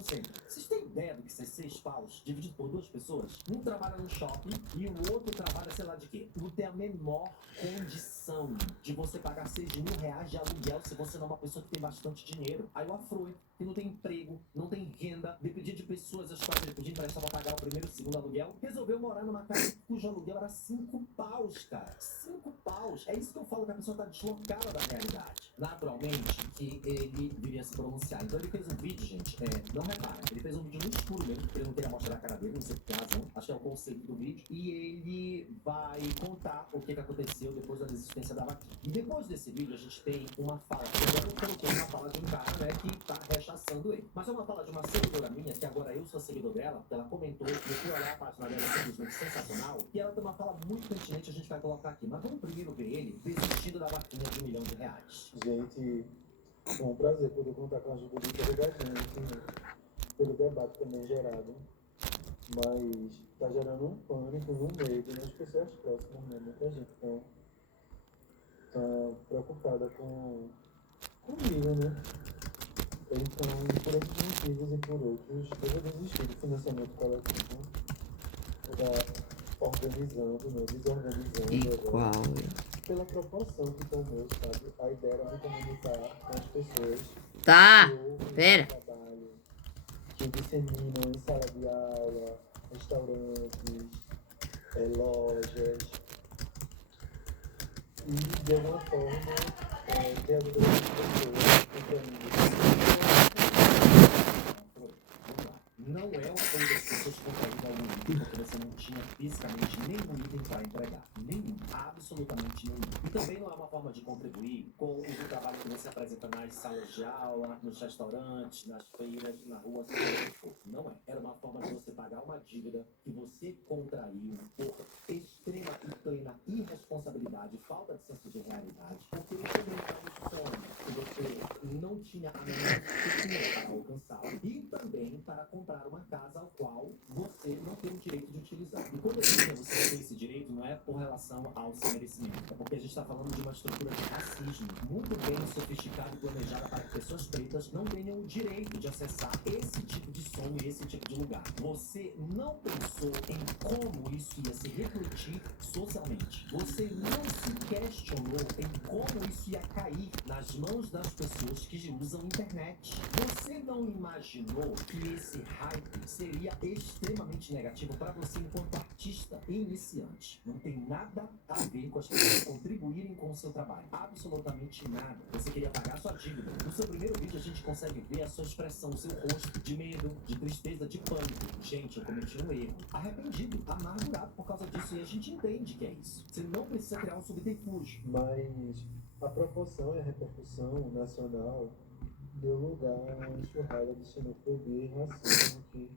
sempre. Vocês têm ideia do que são 6 paus dividido por 2 pessoas? Um trabalha no shopping e o outro trabalha sei lá de quê. Não tem a menor condição de você pagar R$6 mil de aluguel se você não é uma pessoa que tem bastante dinheiro. Aí o Afro, que não tem emprego, não tem renda, dependia de pessoas as quais ele podia emprestar pra pagar o primeiro e o segundo aluguel, resolveu morar numa casa cujo aluguel era 5 paus, cara. 5 paus. É isso que eu falo, que a pessoa tá deslocada da realidade. Naturalmente, que ele viria se pronunciar. Então ele fez um vídeo, gente, não repara, ele fez um vídeo no escuro mesmo, porque ele não queria mostrar a cara dele, não sei por que razão, acho que é o conceito do vídeo, e ele vai contar o que aconteceu depois da desistência da vaquinha. E depois desse vídeo a gente tem uma fala, eu coloquei uma fala de um cara, né, que tá rechaçando ele. Mas é uma fala de uma seguidora minha, que agora eu sou seguidor dela, que ela comentou, eu fui olhar a página dela, simplesmente sensacional, e ela tem uma fala muito pertinente, a gente vai colocar aqui. Mas vamos primeiro ver ele desistindo da vaquinha de R$1 milhão. Gente, é um prazer poder contar com a ajuda de toda a gente, pelo debate também gerado, mas tá gerando um pânico, um medo nas pessoas próximas, né? Muita gente tá preocupada comigo, né? Então, por esses motivos e por outros, eu vou desistir do financiamento coletivo, vou estar organizando, né? Desorganizando agora. Pela proporção que tomou, sabe? A ideia era me comunicar com as pessoas que trabalho, que disseminam em sala de aula, restaurantes, lojas, e de alguma forma ter ajudado as pessoas, Não é o apoio das pessoas contraídas ao item, porque você não tinha fisicamente nenhum item para entregar. Nenhum. Absolutamente nenhum. E também não é uma forma de contribuir com o trabalho que você apresenta nas salas de aula, nos restaurantes, nas feiras, na rua, seja o que for. Não é. Era uma forma de você pagar uma dívida que você contraiu por extrema e plena irresponsabilidade, falta de senso de realidade, porque você não estava fome, que você não tinha a menor disciplina para alcançá-lo, e também para comprar uma casa ao qual você não tem o direito de utilizar. E quando eu digo que você tem esse direito, não é por relação ao seu merecimento, é porque a gente está falando de uma estrutura de racismo muito bem sofisticada e planejada para que pessoas pretas não tenham o direito de acessar esse tipo de som e esse tipo de lugar. Você não pensou em como isso ia se refletir socialmente. Você não se questionou em como isso ia cair nas mãos das pessoas que usam internet. Você não imaginou que esse hype seria extremamente negativo para você enquanto artista iniciante. Não tem nada a ver com as pessoas contribuírem com o seu trabalho. Absolutamente nada. Você queria pagar sua dívida. No seu primeiro vídeo a gente consegue ver a sua expressão, o seu rosto de medo, de tristeza, de pânico. Gente, eu cometi um erro. Arrependido, amargurado por causa disso. E a gente entende que é isso. Você não precisa criar um subterfúgio. Mas a proporção e a repercussão nacional deu lugar a uma enxurrada de xenofobia e racismo que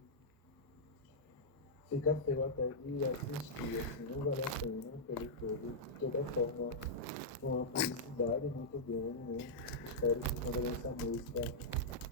fica feio até de assistir, assim, não vale a pena pelo todo. De toda forma, uma publicidade muito grande, né? Espero que quando eu lançar a música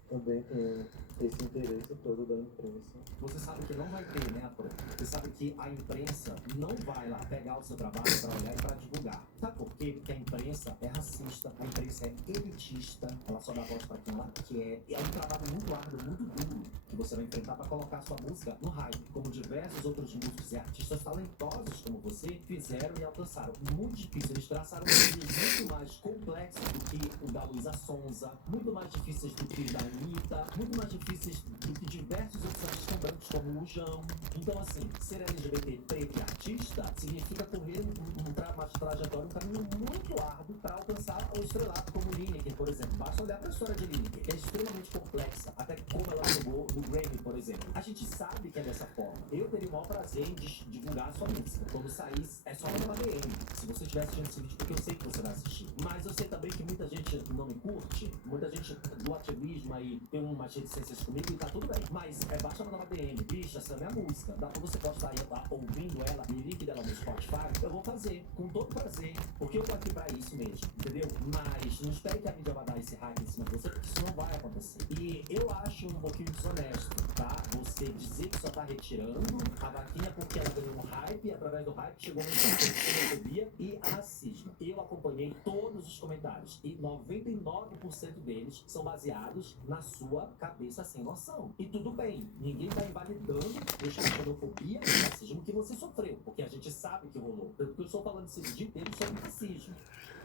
também tem esse interesse todo da imprensa. Você sabe que não vai ter, né, Pro? Você sabe que a imprensa não vai lá pegar o seu trabalho para olhar e para divulgar. Sabe por quê? Porque a imprensa é racista, a imprensa é elitista, ela só dá voz para quem ela quer. E é um trabalho muito árduo, muito duro, que você vai enfrentar para colocar sua música no hype, como diversos outros músicos e artistas talentosos como você fizeram e alcançaram. Muito difícil, eles traçaram caminhos muito mais complexos do que o da Luísa Sonza, muito mais difíceis do que o da Anitta, muito mais difíceis do que diversos outros artistas brancos como o João. Então, assim, ser LGBT preto e artista significa correr uma trajetória, um caminho muito árduo para alcançar o estrelato como Lineker, por exemplo. Basta olhar para a história de Lineker, que é extremamente complexa, até como ela chegou no Grammy, por exemplo. A gente sabe que é dessa forma. Eu teria o maior prazer em divulgar a sua música. Quando sair, é só mandar uma DM. Se você estiver assistindo esse vídeo, porque eu sei que você vai assistir. Mas eu sei também que muita gente não me curte, muita gente do ativismo aí tem umas reticências comigo e tá tudo bem. Mas basta mandar uma DM, bicha, essa é a minha música. Dá pra você postar aí lá, ouvindo ela, e o link dela no Spotify, eu vou fazer, com todo prazer, porque eu tô aqui pra isso mesmo, entendeu? Mas não espere que a mídia vai dar esse hack em cima de você, porque isso não vai acontecer. E eu acho um pouquinho desonesto, tá? Você dizer que só tá retirando a vaquinha porque ela ganhou um hype e através do hype chegou no xenofobia e racismo. Eu acompanhei todos os comentários e 99% deles são baseados na sua cabeça sem noção. E tudo bem, ninguém tá invalidando o xenofobia e racismo que você sofreu, porque a gente sabe que rolou. Tanto que eu estou falando esse vídeo inteiro sobre racismo.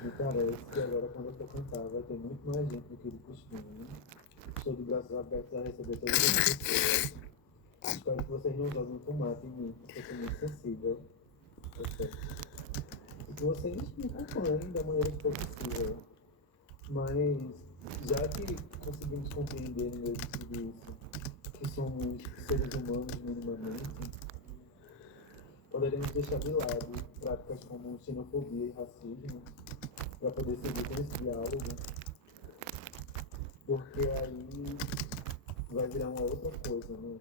Me parece que agora, quando eu for cantar, vai ter muito mais gente do que de costume. Estou de braços abertos a receber todas as pessoas. Espero que vocês não joguem tomate em mim, porque eu sou muito sensível. E que vocês me acompanhem da maneira que for possível. Mas, já que conseguimos compreender no meio de tudo isso, que somos seres humanos minimamente, poderíamos deixar de lado práticas como xenofobia e racismo para poder seguir com esse diálogo, porque aí vai virar uma outra coisa, né?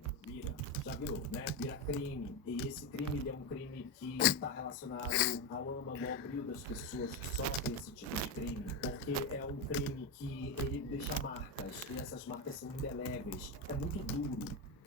Já virou, né? Vira crime. E esse crime, ele é um crime que está relacionado ao âmago, ao brilho das pessoas que sofrem esse tipo de crime. Porque é um crime que ele deixa marcas, e essas marcas são indeléveis. É muito duro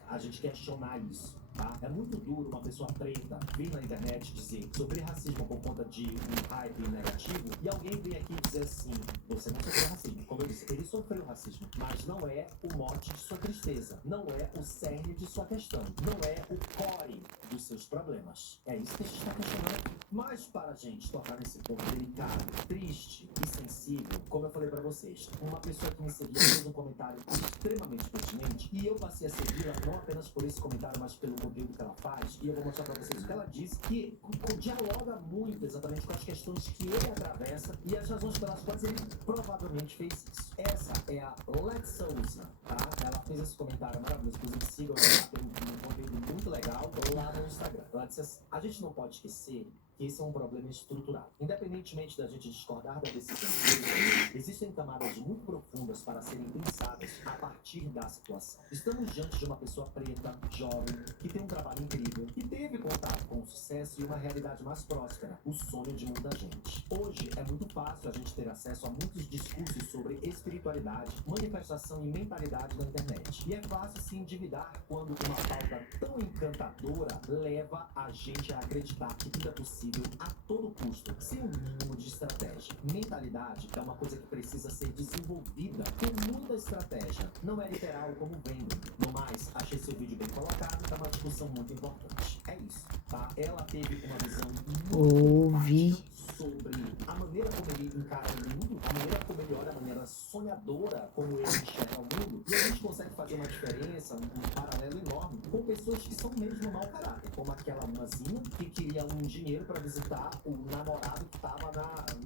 a gente questionar isso, tá? É muito duro uma pessoa preta vir na internet dizer sobre racismo por conta de um hype negativo e alguém vem aqui dizer assim, você não sofreu racismo. Como eu disse, ele sofreu racismo, mas não é o mote de sua tristeza, não é o cerne de sua questão, não é o core dos seus problemas. É isso que a gente está questionando aqui. Mas para a gente tocar nesse ponto delicado, triste e sensível, como eu falei para vocês, uma pessoa que me seguia fez um comentário extremamente pertinente e eu passei a segui-la não apenas por esse comentário, mas pelo conteúdo que ela faz, e eu vou mostrar pra vocês o que ela disse, que dialoga muito exatamente com as questões que ele atravessa e as razões pelas quais ele provavelmente fez isso. Essa é a Let Souza, tá? Ela fez esse comentário maravilhoso, inclusive sigam ela, tem um conteúdo muito legal lá no Instagram. Ela disse assim, a gente não pode esquecer que esse é um problema estrutural. Independentemente da gente discordar da decisão dele, existem camadas muito profundas para serem pensadas a partir da situação. Estamos diante de uma pessoa preta, jovem, que tem um trabalho incrível, que teve contato com o sucesso e uma realidade mais próspera, o sonho de muita gente. Hoje é muito fácil a gente ter acesso a muitos discursos sobre espiritualidade, manifestação e mentalidade na internet. E é fácil se endividar quando uma pauta tão encantadora leva a gente a acreditar que tudo é possível a todo custo, sem um mínimo de estratégia. Mentalidade é uma coisa que precisa ser desenvolvida com muita estratégia. Não é literal como vendem. No mais, achei seu vídeo bem colocado, é uma discussão muito importante. É isso, tá? Ela teve uma visão muito sobre a maneira como ele encara o mundo, a maneira como ele olha, a maneira sonhadora como ele enxerga o mundo, e a gente consegue fazer uma diferença, um paralelo enorme com pessoas que são mesmo mau caráter, como aquela mocinha que queria um dinheiro para visitar o namorado que estava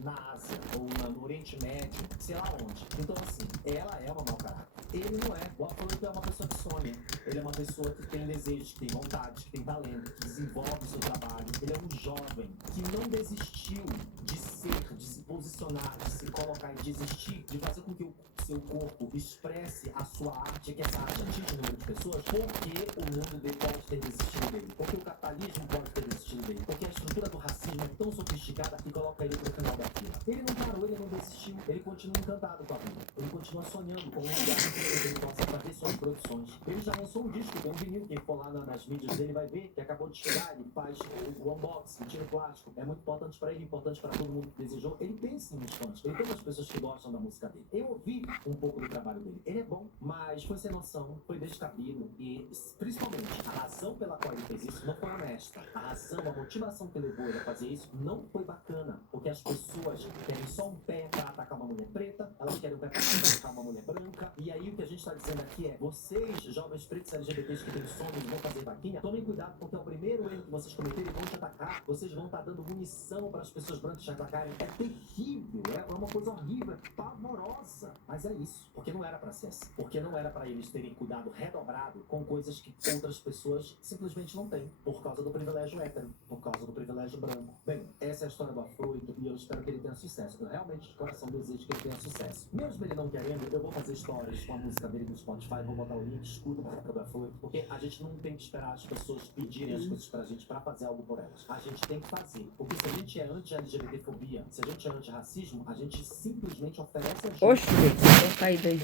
na Ásia, ou no Oriente Médio, sei lá onde. Então assim, ela é uma mau caráter. Ele não é. O Afrodito é uma pessoa que sonha. Ele é uma pessoa que tem desejos, que tem vontade, que tem talento, que desenvolve o seu trabalho. Ele é um jovem que não desistiu de ser, de se posicionar, de se colocar e desistir, de fazer com que o seu corpo expresse a sua arte, que essa arte atinge o número de pessoas, porque o mundo pode ter desistido dele, porque o capitalismo pode ter desistido dele, porque a estrutura do racismo é tão sofisticada que coloca ele pro final da fila. Ele não parou, ele não desistiu, ele continua encantado com a vida, ele continua sonhando com um lugar que ele possa fazer suas produções. Ele já lançou um disco, tem um vinil, quem for lá nas mídias dele vai ver que acabou de chegar, ele faz o unboxing, tira o plástico, é muito importante pra ele, importante pra todo mundo que desejou. Ele tem sim uns fãs, ele tem umas pessoas que gostam da música dele. Eu ouvi um pouco do trabalho dele, ele é bom, mas foi sem noção, foi descabido e principalmente a razão pela qual ele fez isso não foi honesta. A razão, a motivação que levou ele a fazer isso não foi bacana, porque as pessoas querem só um pé pra atacar uma mulher preta, elas querem um pé pra atacar uma mulher branca, e aí o que a gente tá dizendo aqui é, vocês, jovens pretos LGBTs que têm sonhos e vão fazer vaquinha, tomem cuidado porque é o primeiro erro que vocês cometerem e vão te atacar, vocês vão estar dando munição para as pessoas brancas te atacarem. É terrível, é uma coisa horrível, é pavorosa, mas é isso, porque não era pra ser assim, porque não era pra eles terem cuidado redobrado com coisas que outras pessoas simplesmente não têm, por causa do privilégio hétero, por causa do privilégio branco. Bem, essa é a história do Afroito e eu espero que ele tenha sucesso. Eu realmente, de coração, desejo que ele tenha sucesso. Mesmo ele não querendo, eu vou fazer stories com a música dele no Spotify, vou botar o link, escuta a música do Afroito, porque a gente não tem que esperar as pessoas pedirem as coisas pra gente pra fazer algo por elas. A gente tem que fazer, porque se a gente é anti-LGBTfobia, se a gente é anti-racismo, a gente simplesmente oferece ajuda. Oxe, gente, caído aí.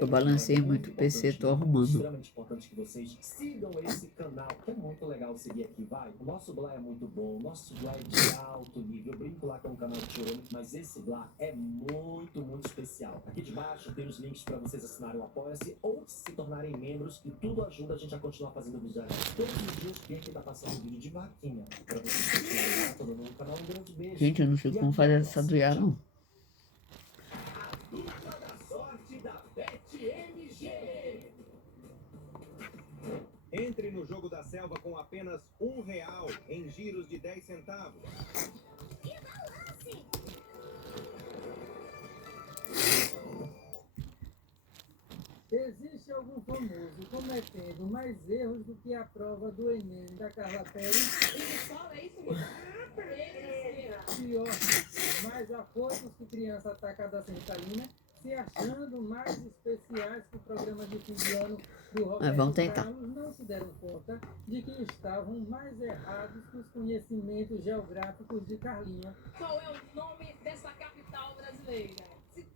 Eu balancei muito o PC, tô arrumando. Extremamente importante que vocês sigam esse canal, que é muito legal seguir aqui, vai. O nosso Blá é muito bom, o nosso Blá é de alto nível. Eu brinco lá que é um canal de tirônico, mas esse Blá é muito, muito especial. Aqui de baixo tem os links para vocês assinarem o Apoia-se ou se tornarem membros, e tudo ajuda a gente a continuar fazendo vídeos. Todos os dias tem que estar passando um vídeo de vaquinha para vocês continuarem lá, todo mundo no canal. Um grande beijo. Gente, eu não sei como fazer essa do Iá, não. Entre no jogo da selva com apenas R$1 em giros de 10 centavos. Existe algum famoso cometendo mais erros do que a prova do Enem da Carla Pérez? Pior, mais afoitos que criança atacada sem Ritalina, se achando mais especiais que o programa de fim de ano do Roberto Carlos, não se deram conta de que estavam mais errados que os conhecimentos geográficos de Carlinha. Qual é o nome dessa capital brasileira?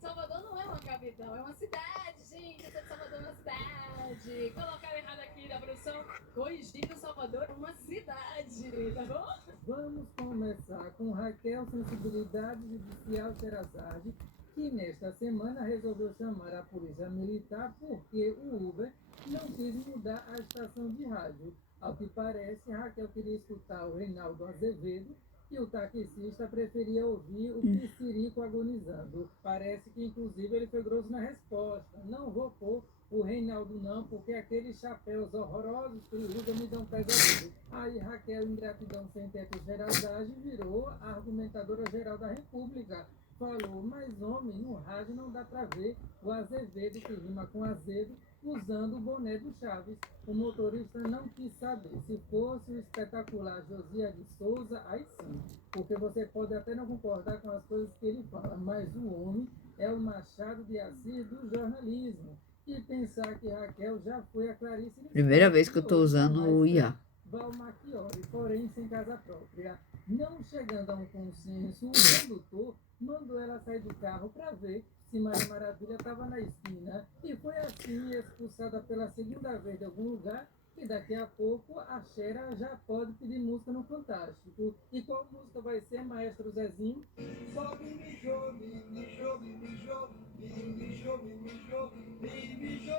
Salvador não é uma capital, é uma cidade, gente. Salvador é uma cidade. Colocaram errado aqui na produção, corrigindo Salvador é uma cidade, tá bom? Vamos começar com Raquel Sensibilidade Judicial Sherazade, que nesta semana resolveu chamar a polícia militar porque o Uber não quis mudar a estação de rádio. Ao que parece, Raquel queria escutar o Reinaldo Azevedo e o taxista preferia ouvir o Pissirico agonizando. Parece que, inclusive, ele foi grosso na resposta. Não vou pôr o Reinaldo não, porque aqueles chapéus horrorosos que ele usa me dão pesadelo. Aí Raquel, em gratidão sem teto Sherazade, virou a argumentadora geral da República. Falou, mas homem, no rádio não dá pra ver o Azevedo, que rima com azedo, usando o boné do Chaves. O motorista não quis saber. Se fosse o espetacular Josias de Souza, aí sim. Porque você pode até não concordar com as coisas que ele fala, mas o homem é o Machado de Assis do jornalismo. E pensar que Raquel já foi a Clarice... Primeira vez que eu tô usando o IA. Valmachiori, porém sem casa própria. Não chegando a um consenso, o condutor mandou ela sair do carro para ver se Maria Maravilha estava na esquina. E foi assim, expulsada pela segunda vez de algum lugar, que daqui a pouco a Xera já pode pedir música no Fantástico. E qual música vai ser, maestro Zezinho? Só me mijou, me mijou, me mijou, me mijou, me mijou, me mijou,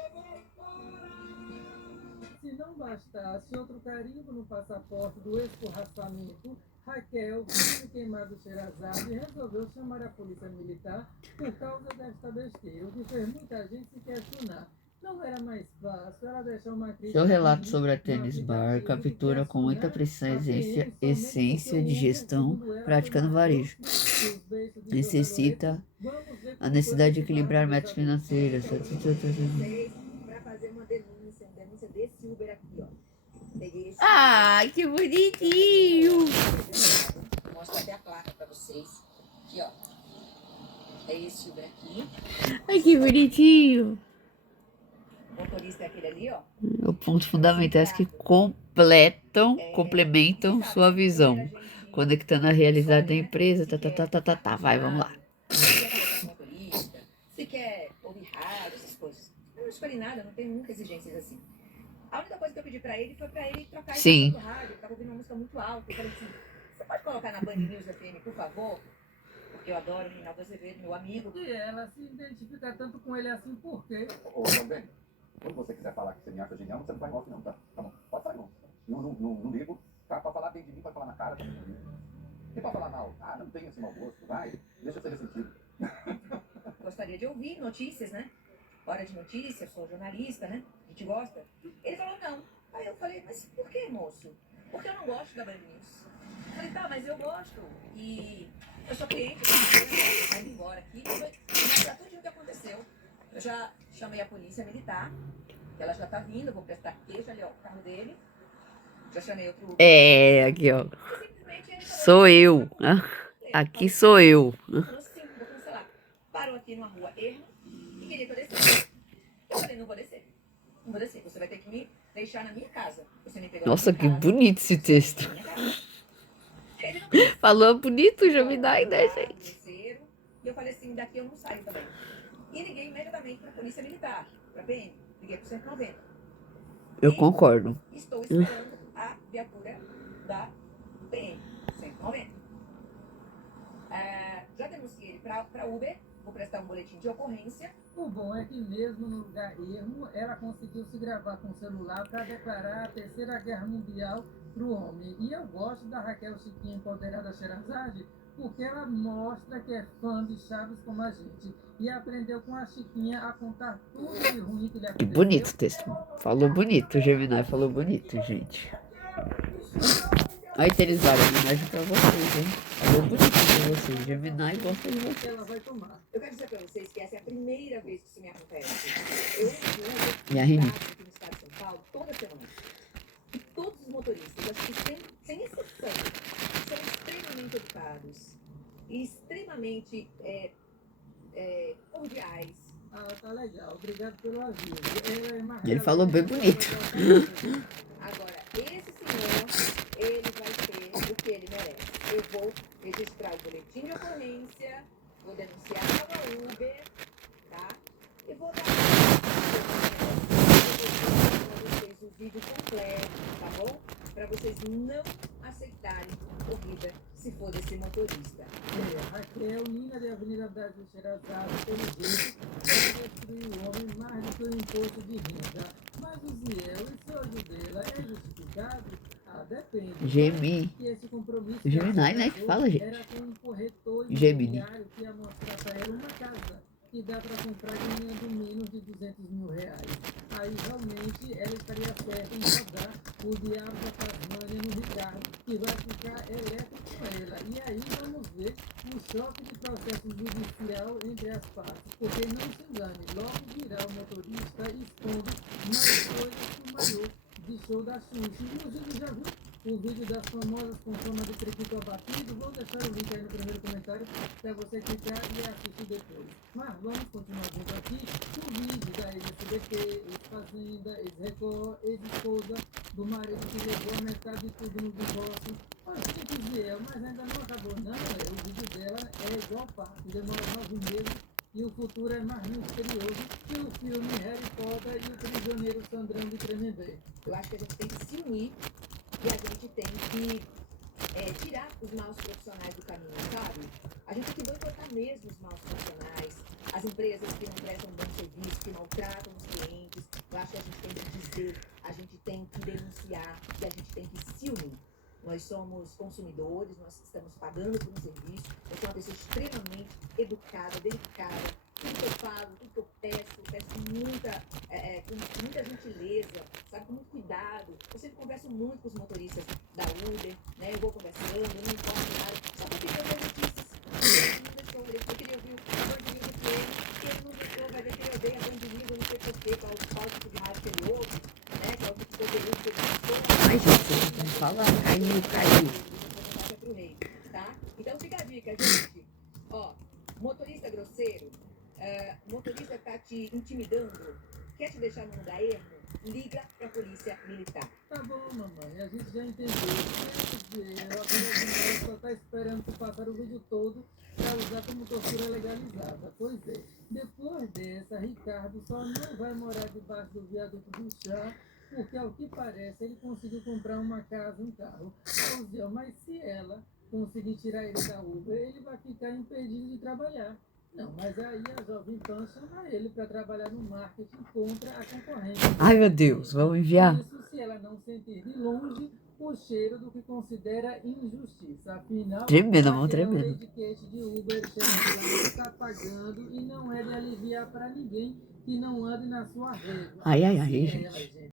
se não bastasse outro carimbo no passaporte do escorraçamento, Raquel, filho queimado Sherazade, resolveu chamar a polícia militar por causa desta besteira, o que fez muita gente se questionar. Não era mais fácil ela deixar uma crítica... Seu relato sobre a Tênis Bar captura com muita precisão a essência de gestão prática no varejo. Necessita a necessidade de equilibrar metas financeiras. Para fazer uma denúncia desse Uber aqui, ó. Peguei esse Ai, que bonitinho! Mostra até a placa para vocês. Aqui, ó. É esse Uber aqui. Ai, que bonitinho. O motorista é aquele ali, ó. O ponto fundamental é que complementam sua visão, conectando a realidade da empresa. Vai, vamos lá. Se quer ouvir rádio, essas coisas. Eu não escolhi nada, não tenho nunca exigências assim. A única coisa que eu pedi pra ele foi pra ele trocar Sim. do rádio. Ele tava ouvindo uma música muito alta. Eu falei assim, você pode colocar na Band News FM, por favor? Porque eu adoro o Reinaldo Azevedo, meu amigo. E ela se identifica tanto com ele assim, por quê? Ô, Ben, quando você quiser falar que você me acha genial, você não vai off não, tá? Tá bom, pode falar não. Não ligo, tá? Pode falar bem de mim, pode falar na cara, também não ligo. E pode falar mal? Ah, não tem esse mau gosto, vai, deixa eu ser ressentido. Gostaria de ouvir notícias, né? Hora de notícias, sou jornalista, né? A gente gosta. Ele falou não. Aí eu falei, mas por que, moço? Porque eu não gosto da Band News. Eu falei, tá, mas eu gosto. E eu sou cliente, eu tô indo embora aqui. Eu vou mostrar tudo o que aconteceu. Eu já chamei a polícia militar, que ela já tá vindo, vou prestar queixa ali, ó, o carro dele. Já chamei outro... É, aqui, ó. Sou eu. Aqui sou eu. Falou assim, vou cancelar. Parou aqui numa rua erma e queria que eu descesse. Eu falei, não vou descer. Não vou descer. Você vai ter que me deixar na minha casa. Você me pegou Nossa, na que minha casa, bonito esse texto. ele não Falou bonito, Gemini, né, gente? desceram. E eu falei assim, daqui eu não saio também. E liguei imediatamente para a Polícia Militar, para a PM. Liguei para o 190. Eu concordo. Estou esperando a viatura da PM, 190. Já denunciei ele para Uber, vou prestar um boletim de ocorrência. O bom é que mesmo no lugar ermo, ela conseguiu se gravar com o celular para declarar a Terceira Guerra Mundial para o homem. E eu gosto da Raquel Chiquinha Empoderada Sherazade, porque ela mostra que é fã de Chaves como a gente. E aprendeu com a Chiquinha a contar tudo de ruim que lhe Que aconteceu. bonito o texto. Falou bonito, Gemini falou bonito, gente. Aí, Teresara, homenagem pra vocês, hein? Falou bonito pra vocês. Gemini gosta de vocês. Ela vai tomar. Eu quero dizer para vocês que essa é a primeira vez que isso me acontece. Eu ando E a Rini? aqui no estado de São Paulo toda semana. E todos os motoristas, acho que sem exceção, são extremamente educados e extremamente cordiais. Ah, tá legal. Obrigado pelo aviso. Ela é mais Ele falou bem bonito. Agora, esse senhor, ele vai ter o que ele merece. Eu vou registrar o boletim de ocorrência, vou denunciar a Uber, tá? E vou dar para vocês o vídeo completo, tá bom? Para vocês não aceitarem corrida se for desse motorista. Raquel, Nina de Avenida Brasil Sherazade, pelo jeito, vai destruir o homem mais do que o imposto de renda. Mas o Ziel, esse ódio dela é justificado? Ah, depende. Gemini. Que esse compromisso Gemini, né, que fala, gente? era com um corretor Gemini. imobiliário que ia mostrar para ela uma casa que dá para comprar ganhando menos de 200 mil reais. Aí realmente ela estaria certa em rodar o diabo da Tasmânia no Ricardo, que vai ficar elétrico com ela. E aí vamos ver um choque de processo judicial entre as partes, porque não se engane, logo virá o motorista expondo mais coisas que o maior de show da Xuxa. Inclusive já viu o vídeo das famosas com fama de trequito abatido? Vou deixar o link aí no primeiro comentário para você clicar e assistir depois. Mas vamos continuar vendo aqui o vídeo da ex-SBT, ex-Fazenda, ex-Record, ex-esposa do marido que levou a metade de tudo no divórcio. Assim que mas ainda não acabou não, o vídeo dela é igual parte, demora 9 meses e o futuro é mais misterioso que o filme Harry Potter e o Prisioneiro Sandrão de Tremembé. Eu acho que a gente tem que se unir e a gente tem que tirar os maus profissionais do caminho, sabe? A gente tem que boicotar mesmo os maus profissionais, as empresas que não prestam um bom serviço, que maltratam os clientes. Eu acho que a gente tem que dizer, a gente tem que denunciar e a gente tem que se unir. Nós somos consumidores, nós estamos pagando por um serviço. Eu sou uma pessoa extremamente educada, delicada. Tudo que eu falo, tudo que eu peço com muita gentileza, sabe, com muito cuidado. Eu sempre converso muito com os motoristas da Uber, né? Eu vou conversando, não me importa nada. Só que eu queria ouvir notícias. Eu queria ouvir o Band News FM, que ele não deixou, vai ver que ele odeia a Band News, eu não sei porquê, qual tipo de rádio que ele ouve, né? Qual tipo de conteúdo que ele gostou. Ai, gente, não fala. Caiu. Pro rei, tá? Então fica a dica, gente. Ó, Motorista grosseiro, motorista tá te intimidando, quer te deixar num lugar erro, liga pra polícia militar. Tá bom, mamãe, a gente já entendeu. A só tá esperando tu passar o vídeo todo pra usar como tortura legalizada. Pois é. Depois dessa, Ricardo só não vai morar debaixo do viaduto do chá, porque ao que parece ele conseguiu comprar uma casa, um carro. Mas se ela conseguir tirar ele da Uber, ele vai ficar impedido de trabalhar. Não, mas aí a Jovem Pan chama ele para trabalhar no marketing contra a concorrência. Ai, meu Deus, vamos enviar. Isso se ela não sentir de longe o cheiro do que considera injustiça. Afinal, Tremendo, amor, aquele tremendo. etiquete de Uber chegando lá está pagando e não é de aliviar para ninguém que não ande na sua rede. Ai, ai, ai, gente. Gente.